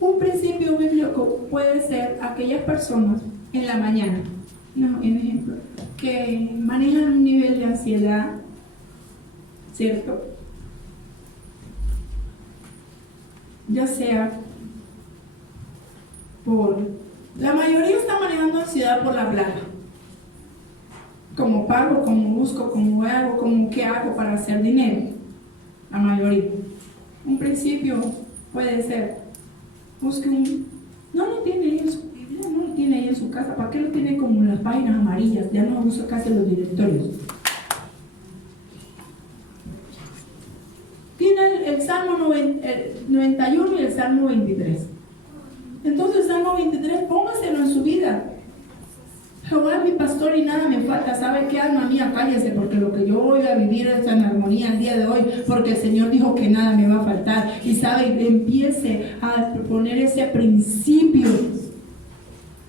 Un principio bíblico puede ser aquellas personas en la mañana, no, en ejemplo, que manejan un nivel de ansiedad, ¿cierto? Ya sea la mayoría está manejando ansiedad por la plata. Como pago, como busco, como hago, como qué hago para hacer dinero. La mayoría. Un principio puede ser, busque no lo tiene ahí en su Biblia, no lo tiene ahí en su casa. ¿Para qué lo tiene como en las páginas amarillas? Ya no usa casi los directorios. Salmo 91 y el Salmo 23. Entonces el Salmo 23, póngaselo en su vida. Jehová es mi pastor y nada me falta. ¿Sabe qué, alma mía? Cállese, porque lo que yo voy a vivir es en armonía el día de hoy, porque el Señor dijo que nada me va a faltar. Y sabe, empiece a poner ese principio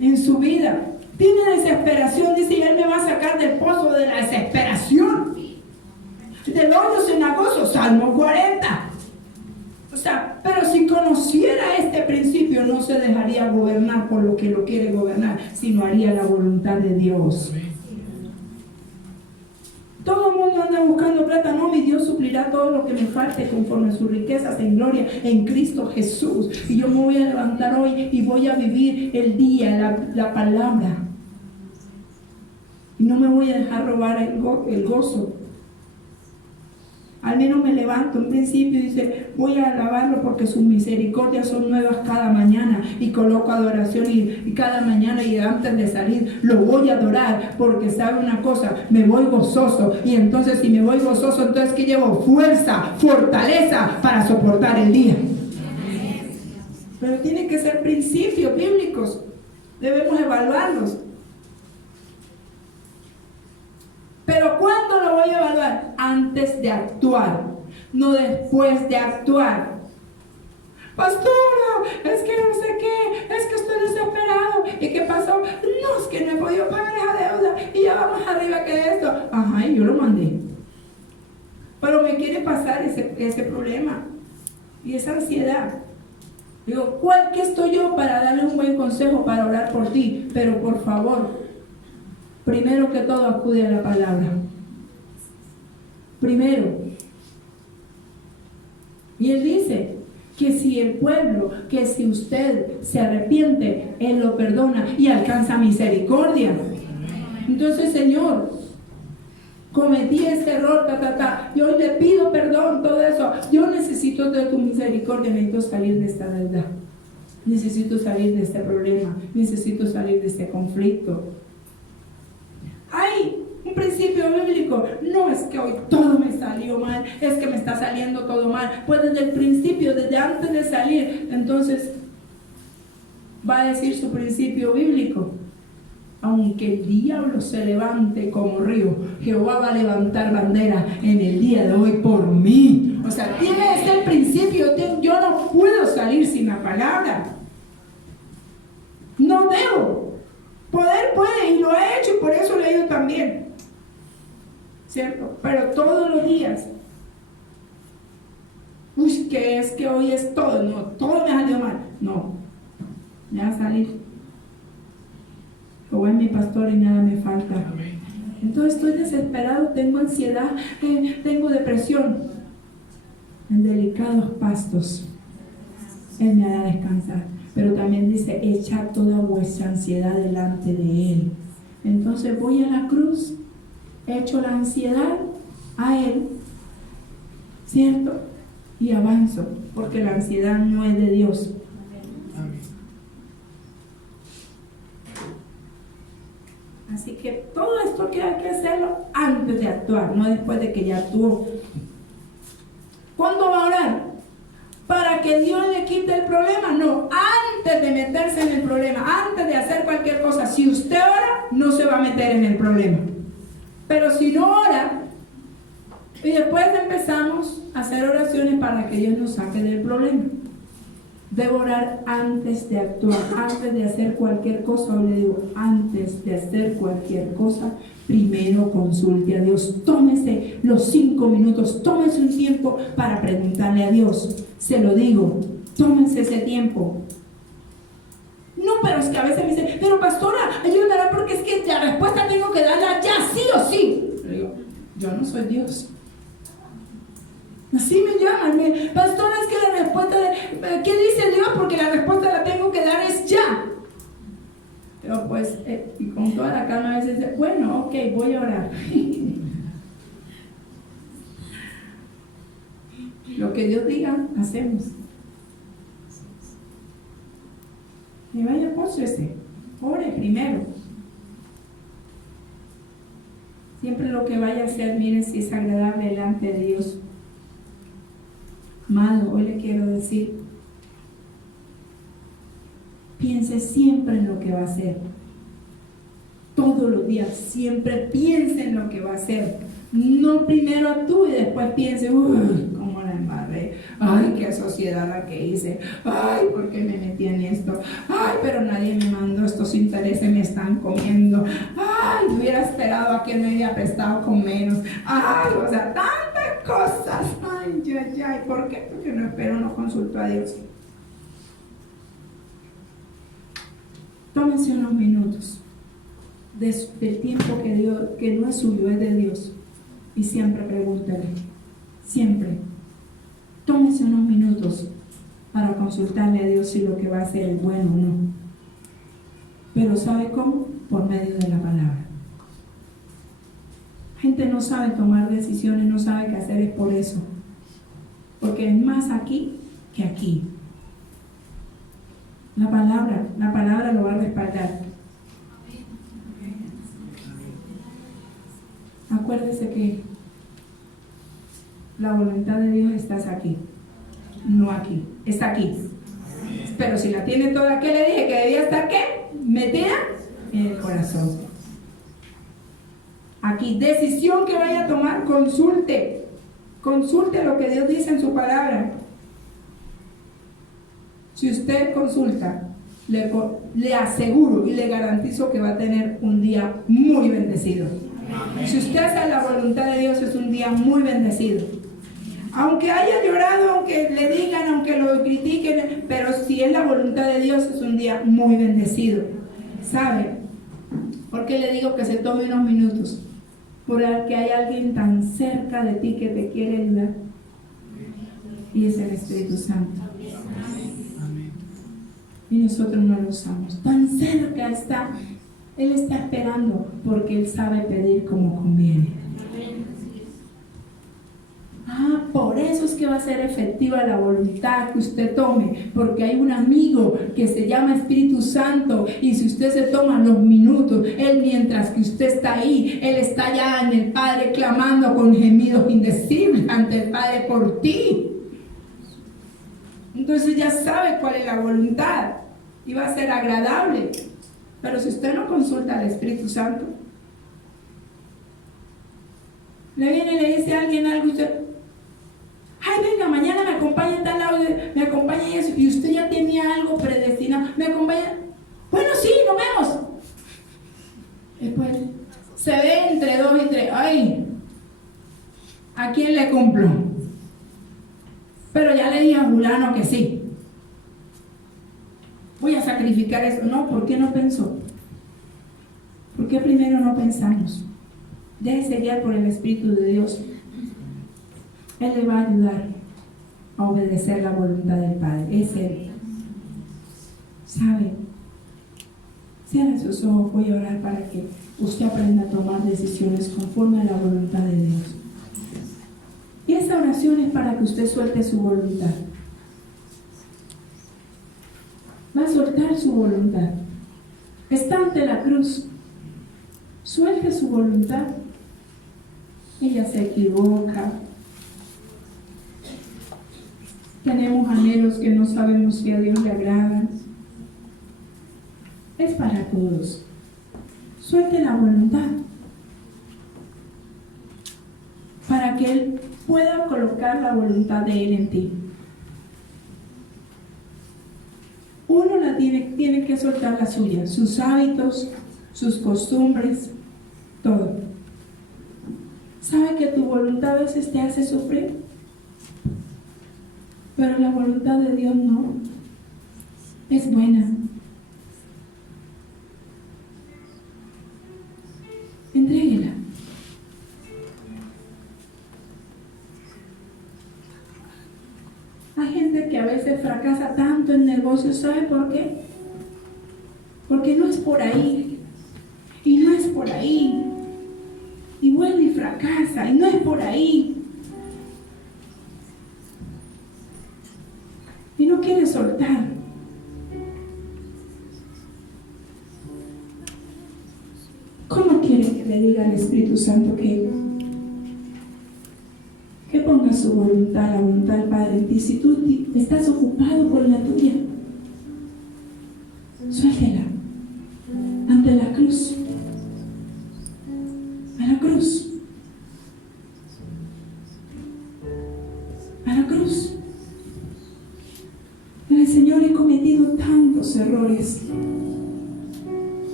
en su vida. Tiene desesperación, dice, y Él me va a sacar del pozo de la desesperación, del hoyo cenagoso, Salmo 40. O sea, pero si conociera este principio, no se dejaría gobernar por lo que lo quiere gobernar, sino haría la voluntad de Dios. Todo el mundo anda buscando plata. No, mi Dios suplirá todo lo que me falte conforme a sus riquezas en gloria en Cristo Jesús. Y yo me voy a levantar hoy y voy a vivir el día, la palabra. Y no me voy a dejar robar el gozo. Al menos me levanto en principio y dice, voy a alabarlo porque sus misericordias son nuevas cada mañana, y coloco adoración y cada mañana, y antes de salir lo voy a adorar, porque sabe una cosa, me voy gozoso. Y entonces si me voy gozoso, entonces que llevo fuerza, fortaleza para soportar el día. Pero tienen que ser principios bíblicos, debemos evaluarlos. Pero ¿cuándo lo voy a evaluar? Antes de actuar, no después de actuar. Pastora, es que no sé qué, es que estoy desesperado. ¿Y qué pasó? No, es que no he podido pagar esa deuda y ya vamos arriba que esto. Ajá, y yo lo mandé. Pero me quiere pasar ese problema y esa ansiedad. Digo, ¿cuál que estoy yo para darle un buen consejo, para orar por ti? Pero por favor, primero que todo, acude a la palabra. Primero. Y Él dice que si el pueblo, que si usted se arrepiente, Él lo perdona y alcanza misericordia. Entonces, Señor, cometí este error, y hoy le pido perdón, todo eso. Yo necesito de tu misericordia, necesito salir de esta deuda. Necesito salir de este problema, necesito salir de este conflicto. Hay un principio bíblico. No es que hoy todo me salió mal, es que me está saliendo todo mal. Pues desde el principio, desde antes de salir, entonces va a decir su principio bíblico. Aunque el diablo se levante como río, Jehová va a levantar bandera en el día de hoy por mí. O sea, tiene ese principio. Yo no puedo salir sin la palabra. No debo. Poder puede, y lo ha hecho, y por eso lo he ido también, ¿cierto? Pero todos los días, que es que hoy es todo, no, todo me salió mal, no, me va a salir. Jehová es mi pastor y nada me falta. Entonces estoy desesperado, tengo ansiedad, tengo depresión. En delicados pastos Él me hará descansar. Pero también dice, echad toda vuestra ansiedad delante de Él. Entonces voy a la cruz, echo la ansiedad a Él, ¿cierto? Y avanzo, porque la ansiedad no es de Dios. Así que todo esto que hay que hacerlo antes de actuar, no después de que ya actuó. ¿Cuándo va a orar? ¿Para que Dios le quite el problema? No, antes de meterse en el problema, antes de hacer cualquier cosa. Si usted ora, no se va a meter en el problema. Pero si no ora, y después empezamos a hacer oraciones para que Dios nos saque del problema. Debo orar antes de actuar, antes de hacer cualquier cosa. Hoy le digo, antes de hacer cualquier cosa, primero consulte a Dios. Tómese los 5 minutos, tómese un tiempo para preguntarle a Dios. Se lo digo, tómense ese tiempo. No, pero es que a veces me dicen, pero pastora, ayúdala porque es que la respuesta tengo que darla ya, sí o sí. Le digo, yo no soy Dios. Así me llaman, pastora, es que la respuesta ¿qué dice Dios? Porque la respuesta la tengo que dar es ya. Pero pues, y con toda la calma a veces dice, bueno, ok, voy a orar. Lo que Dios diga, hacemos. Y vaya, póstrese, ore primero. Siempre lo que vaya a hacer, miren si es agradable delante de Dios. Amado, hoy le quiero decir, piense siempre en lo que va a hacer. Todos los días, siempre piense en lo que va a hacer. No primero actúe y después piense, uy, cómo la embarré. Ay, qué sociedad la que hice. Ay, ¿por qué me metí en esto? Ay, pero nadie me mandó, estos intereses me están comiendo. Ay, hubiera esperado a que me haya prestado con menos. Ay, o sea, tantas cosas. Ay, ay, ay, ¿por qué? Porque no espero, no consulto a Dios. Tómense unos minutos del tiempo que no es suyo, es de Dios. Y siempre pregúntele, siempre. Tómense unos minutos para consultarle a Dios si lo que va a hacer es bueno o no. Pero ¿sabe cómo? Por medio de la palabra. Gente no sabe tomar decisiones, no sabe qué hacer, es por eso. Porque es más aquí que aquí. La palabra lo va a respaldar. Acuérdese que la voluntad de Dios está aquí, no aquí, está aquí. Pero si la tiene toda, ¿qué le dije? Que debía estar ¿qué? Metida en el corazón. Aquí, decisión que vaya a tomar, consulte lo que Dios dice en su palabra. Si usted consulta, le aseguro y le garantizo que va a tener un día muy bendecido. Si usted hace la voluntad de Dios, es un día muy bendecido. Aunque haya llorado, aunque le digan, aunque lo critiquen, pero si es la voluntad de Dios, es un día muy bendecido. ¿Sabe? ¿Por qué le digo que se tome unos minutos? Porque hay alguien tan cerca de ti que te quiere ayudar. Y es el Espíritu Santo. Y nosotros no lo usamos. Tan cerca está. Él está esperando porque Él sabe pedir como conviene. Por eso es que va a ser efectiva la voluntad que usted tome, porque hay un amigo que se llama Espíritu Santo, y si usted se toma los minutos, Él, mientras que usted está ahí, Él está allá en el Padre clamando con gemidos indecibles ante el Padre por ti. Entonces ya sabe cuál es la voluntad y va a ser agradable. Pero si usted no consulta al Espíritu Santo, le viene y le dice a alguien algo, usted, ay, venga, mañana me acompaña en tal lado, me acompaña y eso, y usted ya tenía algo predestinado, me acompaña, bueno, sí, nos vemos. Después se ve entre dos y tres, ay, ¿a quién le cumplo? Pero ya le dije a fulano que sí. Voy a sacrificar eso. No, ¿por qué no pensó? ¿Por qué primero no pensamos? Déjese guiar por el Espíritu de Dios. Él le va a ayudar a obedecer la voluntad del Padre. Es Él. ¿Sabe? Cierre sus ojos. Voy a orar para que usted aprenda a tomar decisiones conforme a la voluntad de Dios. Y esta oración es para que usted suelte su voluntad. Va a soltar su voluntad. Está ante la cruz. Suelte su voluntad. Ella se equivoca. Tenemos anhelos que no sabemos si a Dios le agradan. Es para todos. Suelte la voluntad para que Él pueda colocar la voluntad de Él en ti. Uno tiene que soltar la suya, sus hábitos, sus costumbres, todo. ¿Sabe que tu voluntad a veces te hace sufrir? Pero la voluntad de Dios no. Es buena. Entréguela. Hay gente que a veces fracasa tanto en negocios, ¿sabe por qué? Porque no es por ahí, y no es por ahí, y vuelve y fracasa, y no es por ahí, y no quiere soltar. ¿Cómo quiere que le diga al Espíritu Santo que ponga su voluntad, la voluntad del Padre en ti. Si tú estás ocupado con la tuya, suéltela ante la cruz. A la cruz. A la cruz. Pero Señor, he cometido tantos errores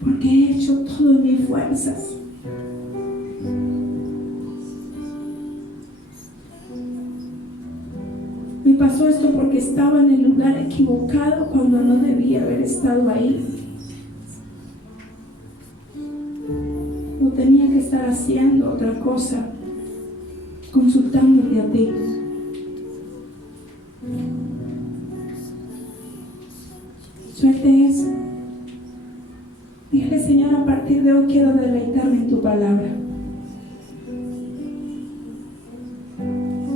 porque he hecho todo en mis fuerzas. Me pasó esto porque estaba en el lugar equivocado cuando no debía haber estado ahí. No tenía que estar haciendo otra cosa, consultándote a ti. Suelte eso. Dígale, Señor, a partir de hoy quiero deleitarme en tu palabra.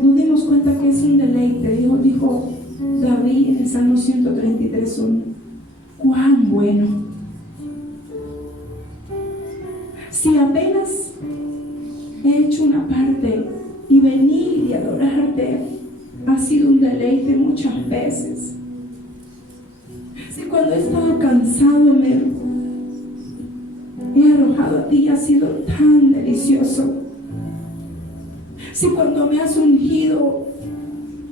Nos dimos cuenta que es un deleite. Dijo David en el Salmo 133:1. ¡Cuán bueno! Si apenas he hecho una parte y venir y adorarte ha sido un deleite muchas veces. Si cuando he estado cansado me he arrojado a ti, ha sido tan delicioso. Si cuando me has ungido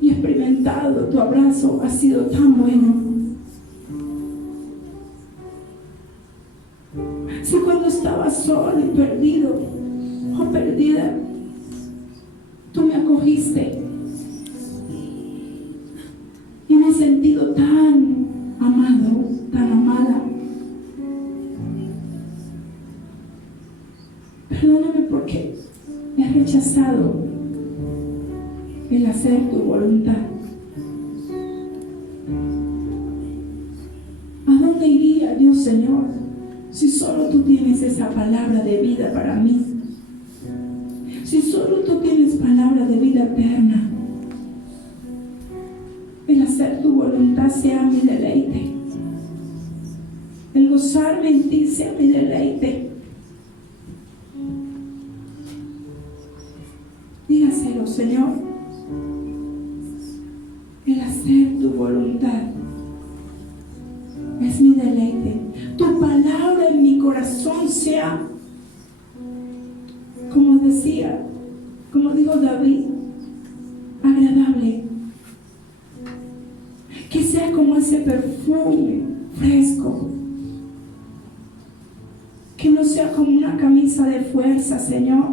y experimentado tu abrazo ha sido tan bueno. Si cuando estaba solo y perdido o perdida, tú me acogiste y me he sentido tan amado, tan amada. Perdóname porque he rechazado el hacer tu voluntad. ¿A dónde iría, Dios Señor, si solo tú tienes esa palabra de vida para mí? Si solo tú tienes palabra de vida eterna. El hacer tu voluntad sea mi deleite. El gozarme en ti sea mi deleite. Dígaselo, Señor. El hacer tu voluntad es mi deleite. Tu palabra en mi corazón sea, como dijo David, agradable. Que sea como ese perfume fresco. Que no sea como una camisa de fuerza, Señor.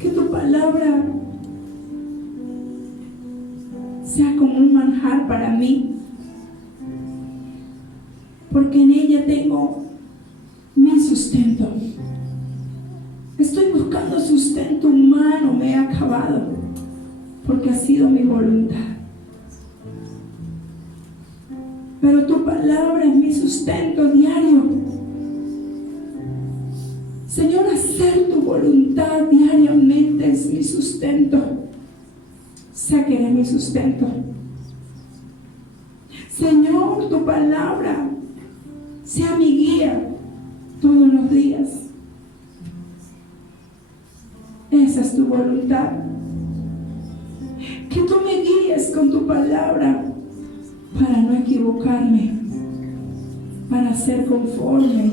Que tu palabra sea como un manjar para mí, porque en ella tengo mi sustento. Estoy buscando sustento humano, me he acabado, porque ha sido mi voluntad. Pero tu palabra es mi sustento diario. Señor, hacer tu voluntad diariamente es mi sustento. Sé que eres mi sustento. Señor, tu palabra sea mi guía todos los días. Esa es tu voluntad. Que tú me guíes con tu palabra para no equivocarme, para ser conforme.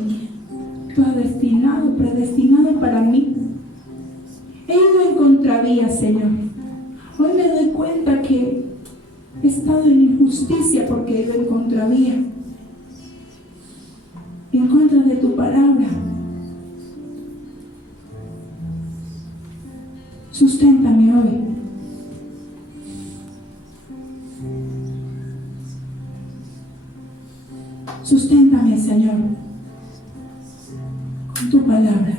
Tú has predestinado para mí. He ido en contravía, Señor. Hoy me doy cuenta que he estado en injusticia porque he ido en contravía, en contra de tu palabra. Susténtame hoy. Susténtame, Señor, con tu palabra.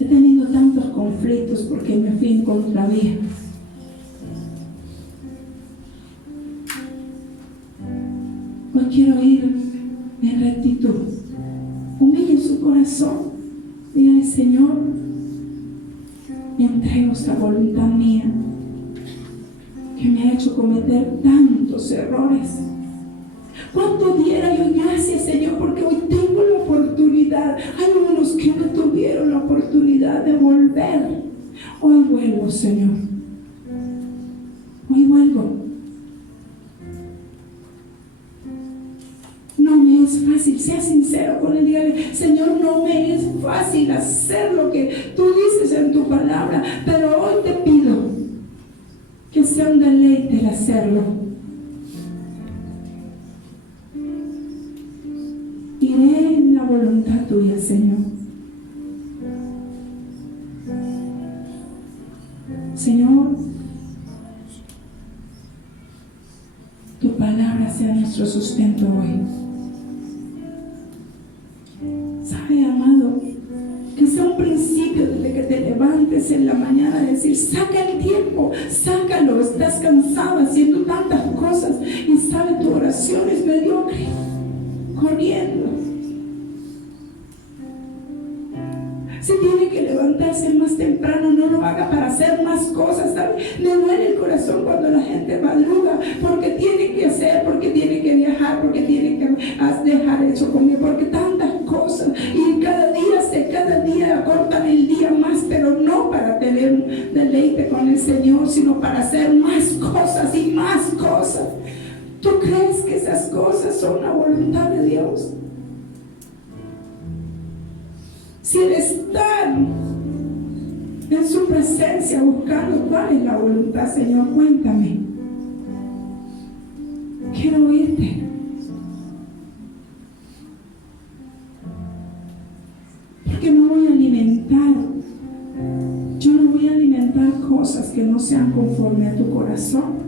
He tenido tantos conflictos porque me fui en contravía. Hoy quiero ir en rectitud. Humille su corazón. Dígale, Señor, me entrego esta voluntad mía que me ha hecho cometer tantos errores. ¿Cuánto diera yo gracias, Señor? Porque hoy tengo la oportunidad. Hay unos que no tuvieron la oportunidad de volver. Hoy vuelvo, Señor. Hoy vuelvo. No me es fácil, sea sincero con él, dígale: Señor, no me es fácil hacer lo que tú dices en tu palabra, pero hoy te pido que sea un deleite el hacerlo. Iré en la voluntad tuya, Señor. Señor, tu palabra sea nuestro sustento hoy. Sabe, amado, que sea un principio desde que te levantes en la mañana, decir: saca el tiempo, sácalo. Estás cansado haciendo tantas cosas y sabe, tu oración es mediocre, corriendo. Si tiene que levantarse más temprano, no lo haga para hacer más cosas, ¿sabe? Me duele el corazón cuando la gente madruga porque tiene que hacer, porque tiene que viajar, porque tiene que dejar hecho conmigo, porque tantas cosas. Y cada día acortan el día más, pero no para tener un deleite con el Señor, sino para hacer más cosas y más cosas. ¿Tú crees que esas cosas son la voluntad de Dios? Si el estar en su presencia buscando cuál es la voluntad, Señor, cuéntame. Quiero oírte. Porque no voy a alimentar. Yo no voy a alimentar cosas que no sean conforme a tu corazón.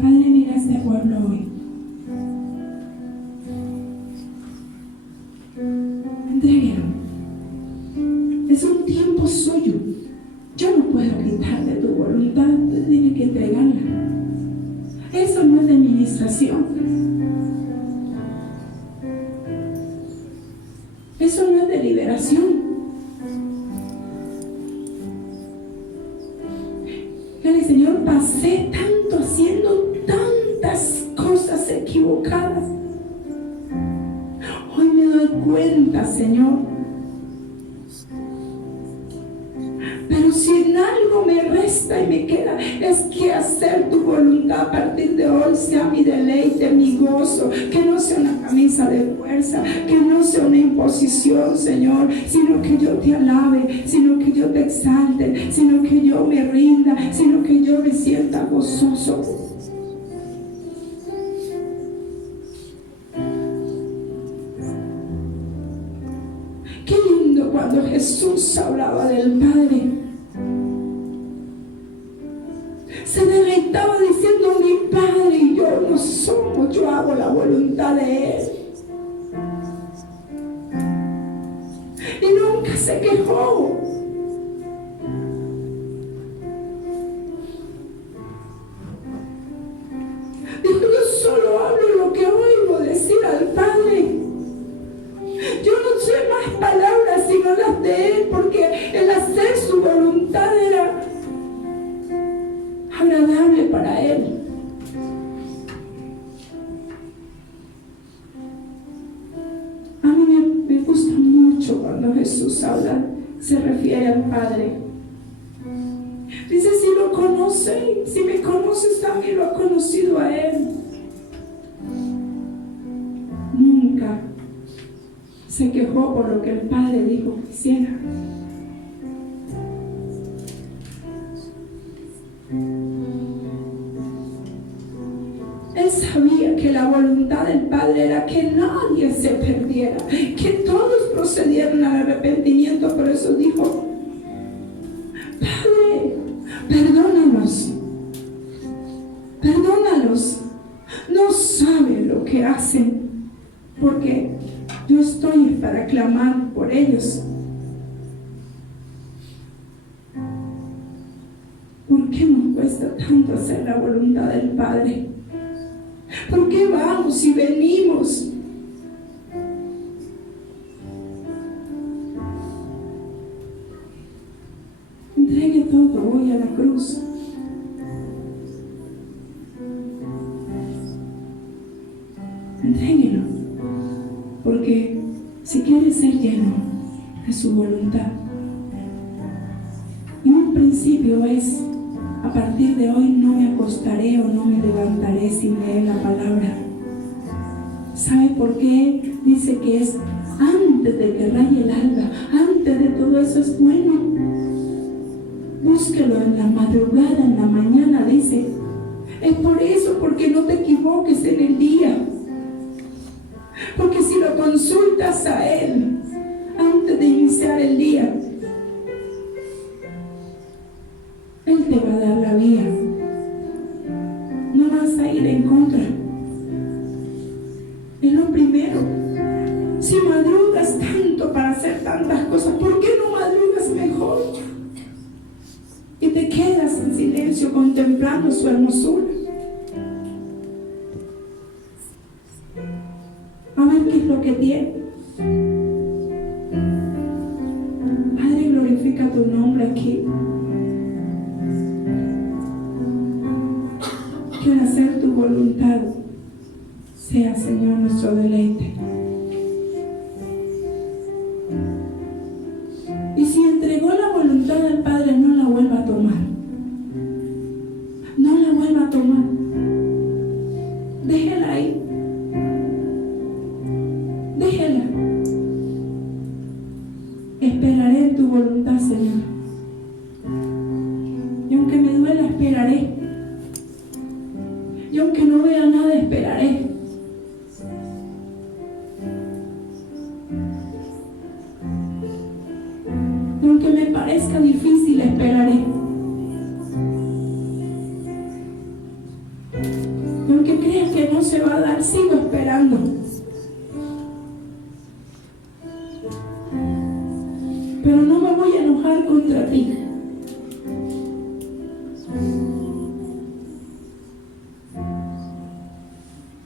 Padre, mira este pueblo hoy. Entréguelo. Es un tiempo suyo. Yo no puedo quitarle tu voluntad, tú tienes que entregarla. Eso no es de administración. Eso no es de liberación. Dale: Señor, pasé tanto haciendo tantas cosas equivocadas. Hoy me doy cuenta, Señor. Pero si en algo me resta y me queda, es que hacer tu voluntad a partir de hoy sea mi deleite, mi gozo. Que no sea una camisa de fuerza, que no sea una imposición, Señor, sino que yo te alabe, sino que yo te exalte, sino que yo me rinda, sino que yo me sienta gozoso. Qué lindo cuando Jesús hablaba del Padre. Se deleitaba diciendo: mi Padre y yo no somos, yo hago la voluntad de Él. Y nunca se quejó. Dijo: yo solo hablo lo que oigo decir al Padre. Yo no sé más palabras sino las de Él, porque el hacer su voluntad era agradable para Él. A mí me gusta mucho cuando Jesús habla, se refiere al Padre. Dice: si lo conocen, si me conoces a mí, lo ha conocido a Él. Nunca se quejó por lo que el Padre dijo que hiciera. Él sabía que la voluntad del Padre era que nadie se perdiera, que todos procedieran al arrepentimiento. Por eso dijo: Padre, perdónalos, perdónalos, no saben lo que hacen, porque yo estoy para clamar por ellos. ¿Por qué nos cuesta tanto hacer la voluntad del Padre? ¿Por qué vamos y venimos? Entregue todo hoy a la cruz. si quieres ser lleno de su voluntad. Y un principio es: a partir de hoy no me acostaré o no me levantaré sin leer la palabra. ¿Sabe por qué? Dice que es antes de que raye el alba, antes de todo eso es bueno. Búsquelo en la madrugada, en la mañana, dice. Es por eso, porque no te equivoques en el día. Porque si lo consultas a Él antes de iniciar el día, Él te va a dar la vía. No vas a ir en contra. Es lo primero. Si madrugas tanto para hacer tantas cosas, ¿por qué no madrugas mejor? Y te quedas en silencio contemplando su hermosura. A ver qué es lo que tiene. Padre, glorifica tu nombre aquí. Que al hacer tu voluntad sea, Señor, nuestro deleite. Y si entregó la voluntad al Padre, no la vuelva a tomar. No la vuelva a tomar. Déjela ahí. Déjela. Esperaré en tu voluntad, Señor. Y aunque me duela, esperaré. Y aunque no vea nada, esperaré. Y aunque me parezca difícil, esperaré. Y aunque crea que no se va a dar, sigo esperando. Pero no me voy a enojar contra ti.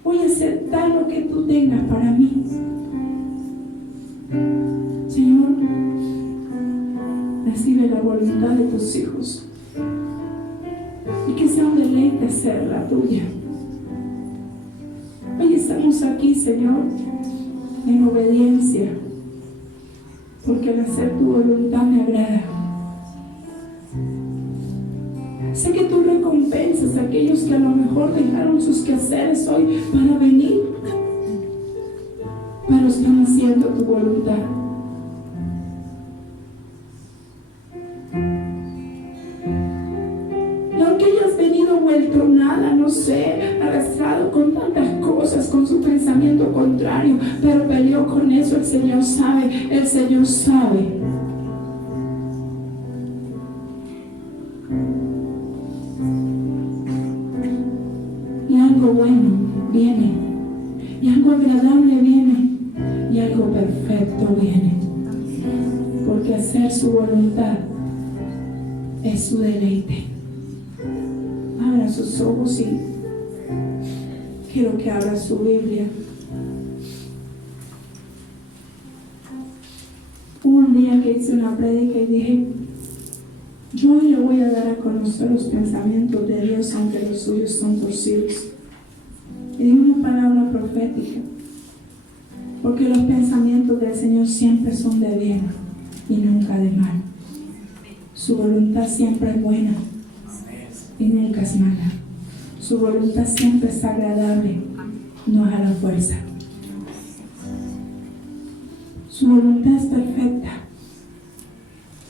Voy a aceptar lo que tú tengas para mí. Señor, recibe la voluntad de tus hijos y que sea un deleite ser la tuya. Hoy estamos aquí, Señor, en obediencia, porque al hacer tu voluntad me agrada. Sé que tú recompensas a aquellos que a lo mejor dejaron sus quehaceres hoy para venir, pero están haciendo tu voluntad. Y aunque hayas venido vuelto nada, no sé, arrastrado con tantas cosas, con su pensamiento contrario, pero peleó con eso, el Señor sabe, el Señor sabe. Algo bueno viene, y algo agradable viene, y algo perfecto viene, porque hacer su voluntad es su deleite. Abra sus ojos y quiero que abra su Biblia. Hubo un día que hice una prédica y dije: yo hoy le voy a dar a conocer los pensamientos de Dios, aunque los suyos son torcidos. Y di una palabra profética, porque los pensamientos del Señor siempre son de bien y nunca de mal. Su voluntad siempre es buena y nunca es mala. Su voluntad siempre es agradable, no es a la fuerza. Su voluntad es perfecta,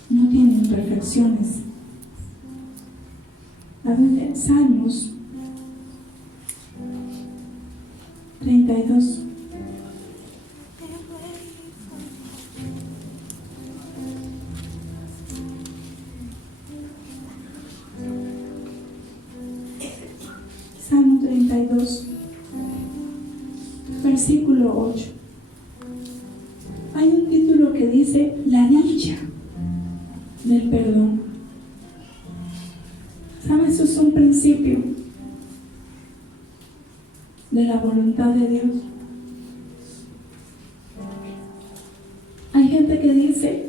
no tiene imperfecciones. La Biblia, Salmos 32. Salmo 32, versículo 8. Hay un título que dice: la dicha del perdón. ¿Sabes? Eso es un principio de la voluntad de Dios. Hay gente que dice: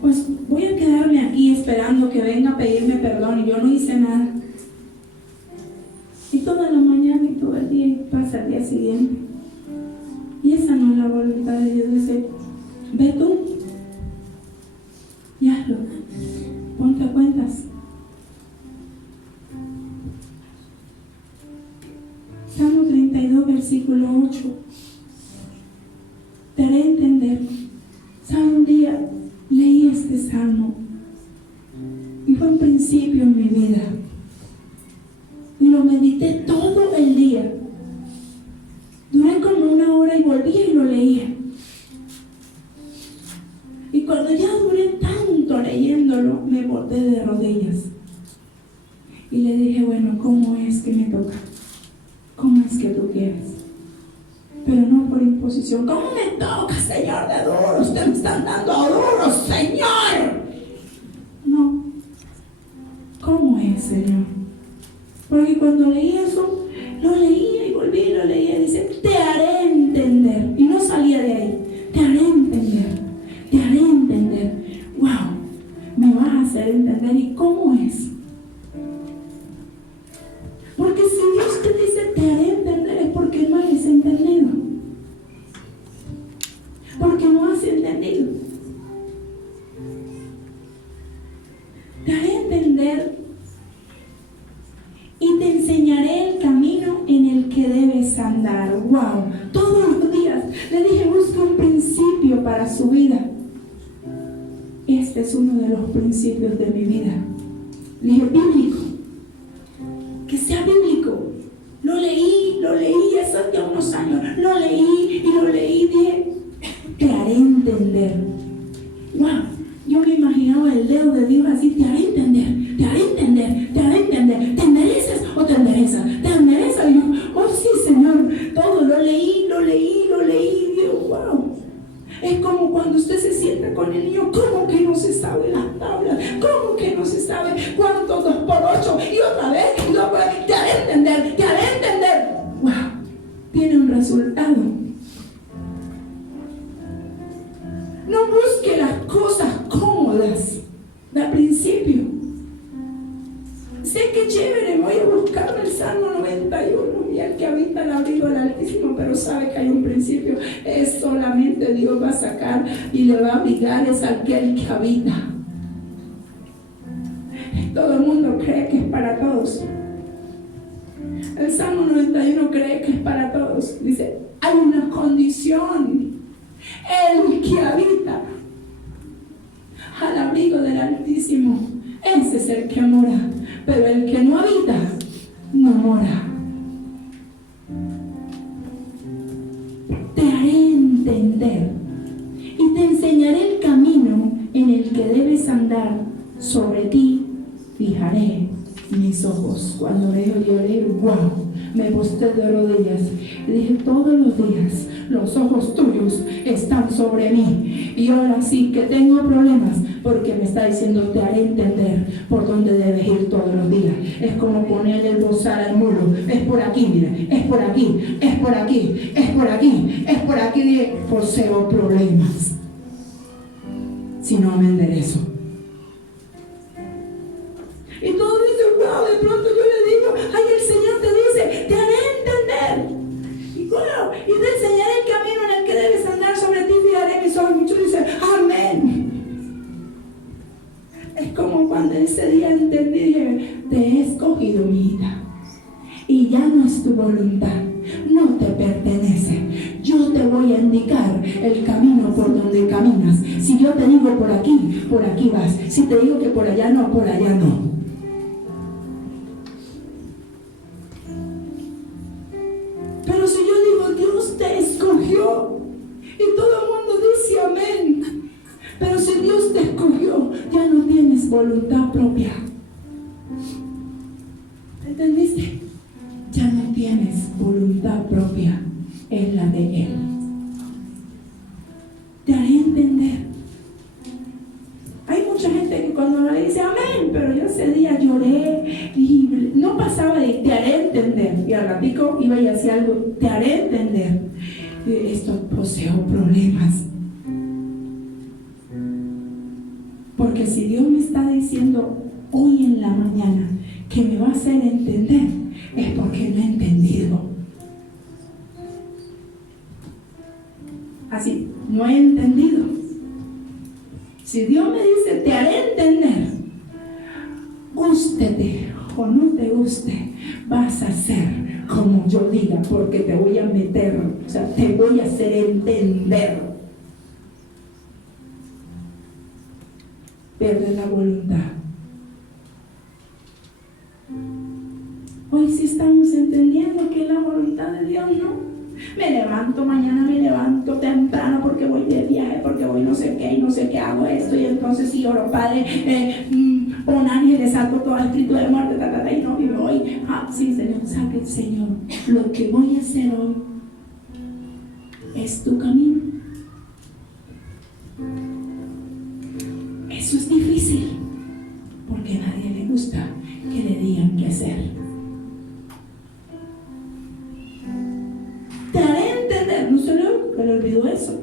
pues voy a quedarme aquí esperando que venga a pedirme perdón y yo no hice nada. Y toda la mañana y todo el día y pasa el día siguiente. Y la voluntad de Dios. Dice, ve tú y hazlo. Ponte cuentas. Salmo 32, versículo 8. Te haré entender. ¿Sabe? Un día leí este salmo y fue un principio en mi vida. Y lo medité todo el día. Duré como 1 hora y volvía y lo leía. Y cuando ya duré tanto leyéndolo, me boté de rodillas. Y le dije, bueno, ¿cómo es que me toca? ¿Cómo es que tú quieres? Pero no por imposición. ¿Cómo me toca, Señor, de duro? Usted me está dando duro, Señor. No. ¿Cómo es, Señor? Porque cuando leí eso, lo leía y volví y lo leía. Dice, te haré entender. Y no salía de ahí. Te haré entender. Te haré entender. Wow. Me vas a hacer entender. ¿Y cómo es? Porque si Dios te dice, te haré entender, es porque no has entendido. Porque no has entendido. Te haré entender y te enseñaré el camino en el que debes andar. Wow, todos los días le dije, busca un principio para su vida. Este es uno de los principios de mi vida. Le dije, bíblico. Que sea bíblico. Lo leí hace ya unos años. Lo leí y dije, te haré entender. Wow, yo me imaginaba el dedo de Dios así, te haré entender, te haré entender, te haré entender. ¿Te enderezas o te enderezas? ¿Te enderezas? Y yo, oh sí, Señor, todo lo leí. Y digo, wow. Es como cuando usted se sienta con el niño, ¿cómo que no se sabe las tablas? ¿Cómo que no se sabe cuánto 2 por 8? Y otra vez, te haré entender, te haré entender. ¡Wow! Tiene un resultado. No busque las cosas cómodas de principio. Sé que chévere, voy a buscar el Salmo 91 y el que habita el abrigo del Altísimo, pero sabe que hay un principio. Es solamente Dios va a sacar y le va a abrigar, es aquel que habita. Todo el mundo cree que es para todos. El Salmo 91 cree que es para todos. Dice, hay una condición. El que habita al abrigo del Altísimo, ese es el que mora. Pero el que no habita, no mora. Te haré entender y te enseñaré el camino en el que debes andar. Sobre ti fijaré mis ojos. Cuando lloré, wow, me postré de rodillas y dije, todos los días los ojos tuyos están sobre mí. Y ahora sí que tengo problemas porque me está diciendo, te haré entender por dónde debes ir todos los días. Es como ponerle el bozal al mulo. Es por aquí, mira, es por aquí, es por aquí, es por aquí, es por aquí. Dije, poseo problemas si no me enderezo. Y todos dicen, wow, de pronto yo le digo, ay, el Señor te dice, te haré entender. Y wow, y te enseñaré el camino en el que debes andar, sobre ti fijaré mis ojos. Muchos dicen, amén. Es como cuando ese día entendí, te he escogido, mi hija, y ya no es tu voluntad, no te pertenece. Yo te voy a indicar el camino por donde caminas. Si yo te digo por aquí vas. Si te digo que por allá no. Pero si yo digo, Dios te escogió, y todo el mundo dice amén. Pero si Dios te escogió, ya no tienes voluntad propia. ¿Entendiste? Ya no tienes voluntad propia, es la de Él. Te haré entender. Hay mucha gente que cuando le dice amén, pero yo ese día lloré y no pasaba de te haré entender. Y al ratico iba y hacía algo, te haré entender. Esto poseo problemas. Porque si Dios me está diciendo hoy en la mañana que me va a hacer entender, es porque no he entendido. así, no he entendido. Si Dios me dice, te haré entender, gústete o no te guste, vas a hacer como yo diga, porque te voy a meter, o sea, te voy a hacer entender. Pierde la voluntad. Hoy sí estamos entendiendo que es la voluntad de Dios, ¿no? Mañana me levanto temprano porque voy de viaje, porque voy no sé qué y no sé qué hago esto, y entonces sí oro, Padre, pon ángeles, saco todo el espíritu de muerte, y no vivo hoy. Sí, Señor, saque, Señor, lo que voy a hacer hoy es tu camino. Eso es difícil, porque a nadie le gusta que le digan qué hacer. Te haré entender, no se le olvidó eso.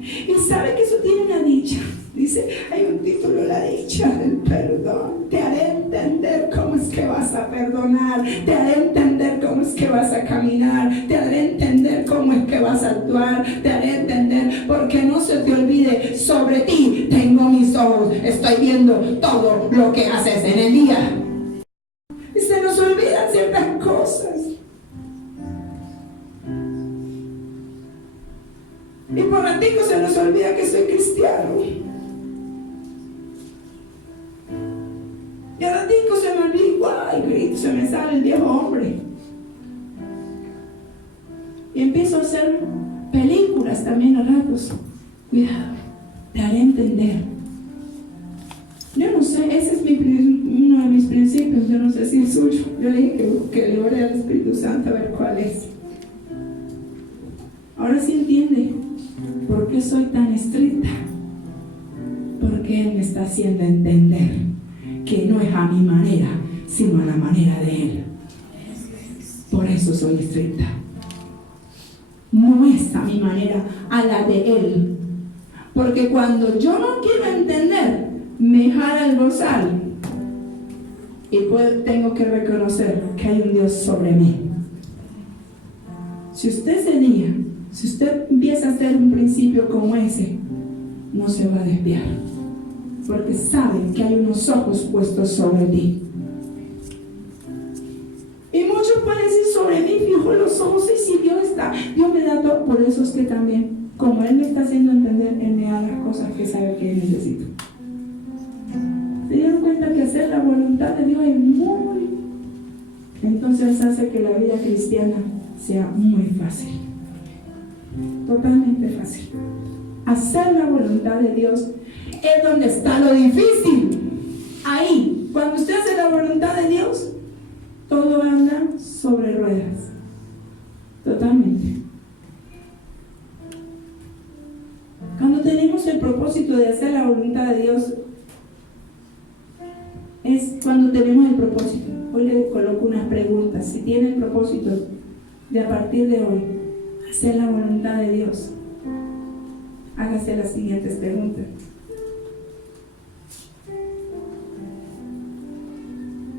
Y sabe que eso tiene una dicha. Dice, hay un título, la dicha del perdón. Te haré entender cómo es que vas a perdonar. Te haré entender cómo es que vas a caminar. Te haré entender cómo es que vas a actuar. Te haré entender, porque no se te olvide, sobre ti tengo mis ojos. Estoy viendo todo lo que haces en el día. Y se nos olvidan ciertas cosas. Y por ratico se nos olvida que soy cristiano. Y a ratico se me olvida igual, grito, se me sale el viejo hombre. Y empiezo a hacer películas también a ratos. Cuidado, te haré entender. Yo no sé, ese es uno de mis principios, yo no sé si es suyo. Yo le dije que le ore al Espíritu Santo a ver cuál es. Ahora sí entiende por qué soy tan estricta. Porque Él me está haciendo entender que no es a mi manera, sino a la manera de Él. Por eso soy estricta. No es a mi manera, a la de Él. Porque cuando yo no quiero entender, me jala el bozal. Y tengo que reconocer que hay un Dios sobre mí. Si usted se niega, si usted empieza a hacer un principio como ese, no se va a desviar, porque sabe que hay unos ojos puestos sobre ti. Y muchos pueden decir, sobre mí fijo los ojos, y si Dios está, Dios me da todo. Por eso es que también, como Él me está haciendo entender, Él me da las cosas que sabe que necesito. Se dieron cuenta que hacer la voluntad de Dios es muy... Entonces hace que la vida cristiana sea muy fácil. Totalmente fácil. Hacer la voluntad de Dios es donde está lo difícil. Ahí, cuando usted hace la voluntad de Dios, todo anda sobre ruedas. Totalmente. Cuando tenemos el propósito de hacer la voluntad de Dios, es cuando tenemos el propósito. Hoy le coloco unas preguntas. Si tiene el propósito de a partir de hoy hacer la voluntad de Dios, hágase las siguientes preguntas.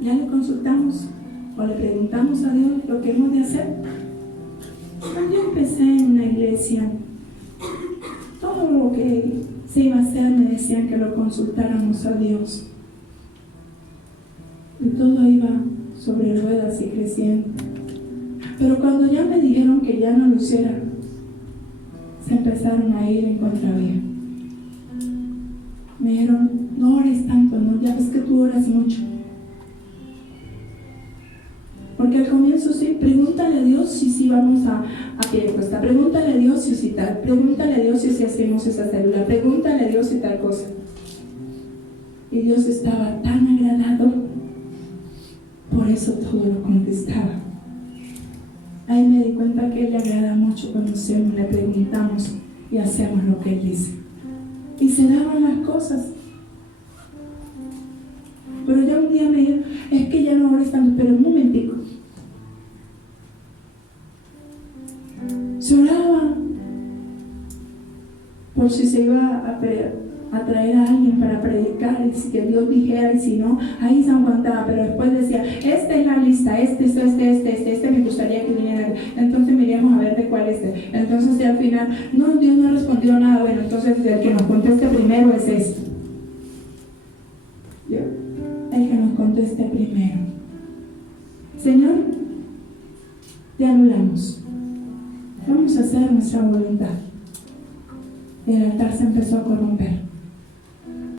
¿Ya le consultamos o le preguntamos a Dios lo que hemos de hacer? Cuando yo empecé en una iglesia, todo lo que se iba a hacer me decían que lo consultáramos a Dios. Y todo iba sobre ruedas y creciendo. Pero cuando ya me dijeron que ya no lo hiciera, se empezaron a ir en contravía. Me dijeron, no ores tanto, no, ya ves que tú oras mucho. Porque al comienzo sí, pregúntale a Dios si vamos a pie de cuesta, pregúntale a Dios si tal, pregúntale a Dios si hacemos esa célula, pregúntale a Dios si tal cosa. Y Dios estaba tan agradado, por eso todo lo conquistaba. Ahí me di cuenta que Él le agrada mucho cuando le preguntamos y hacemos lo que Él dice. Y se daban las cosas. Pero ya un día me dijeron, es que ya no ores tanto, pero un momentico. Se oraba por si se iba a traer a alguien para predicar, y si que Dios dijera, y si no, ahí se aguantaba, pero después decía, esta es la lista, este me gustaría que viniera. Entonces miremos a ver de cuál es. Entonces ya al final, no, Dios no ha respondido nada. Bueno, entonces el que nos conteste primero es este. ¿Ya? El que nos conteste primero. Señor, te anulamos. Vamos a hacer nuestra voluntad. El altar se empezó a corromper.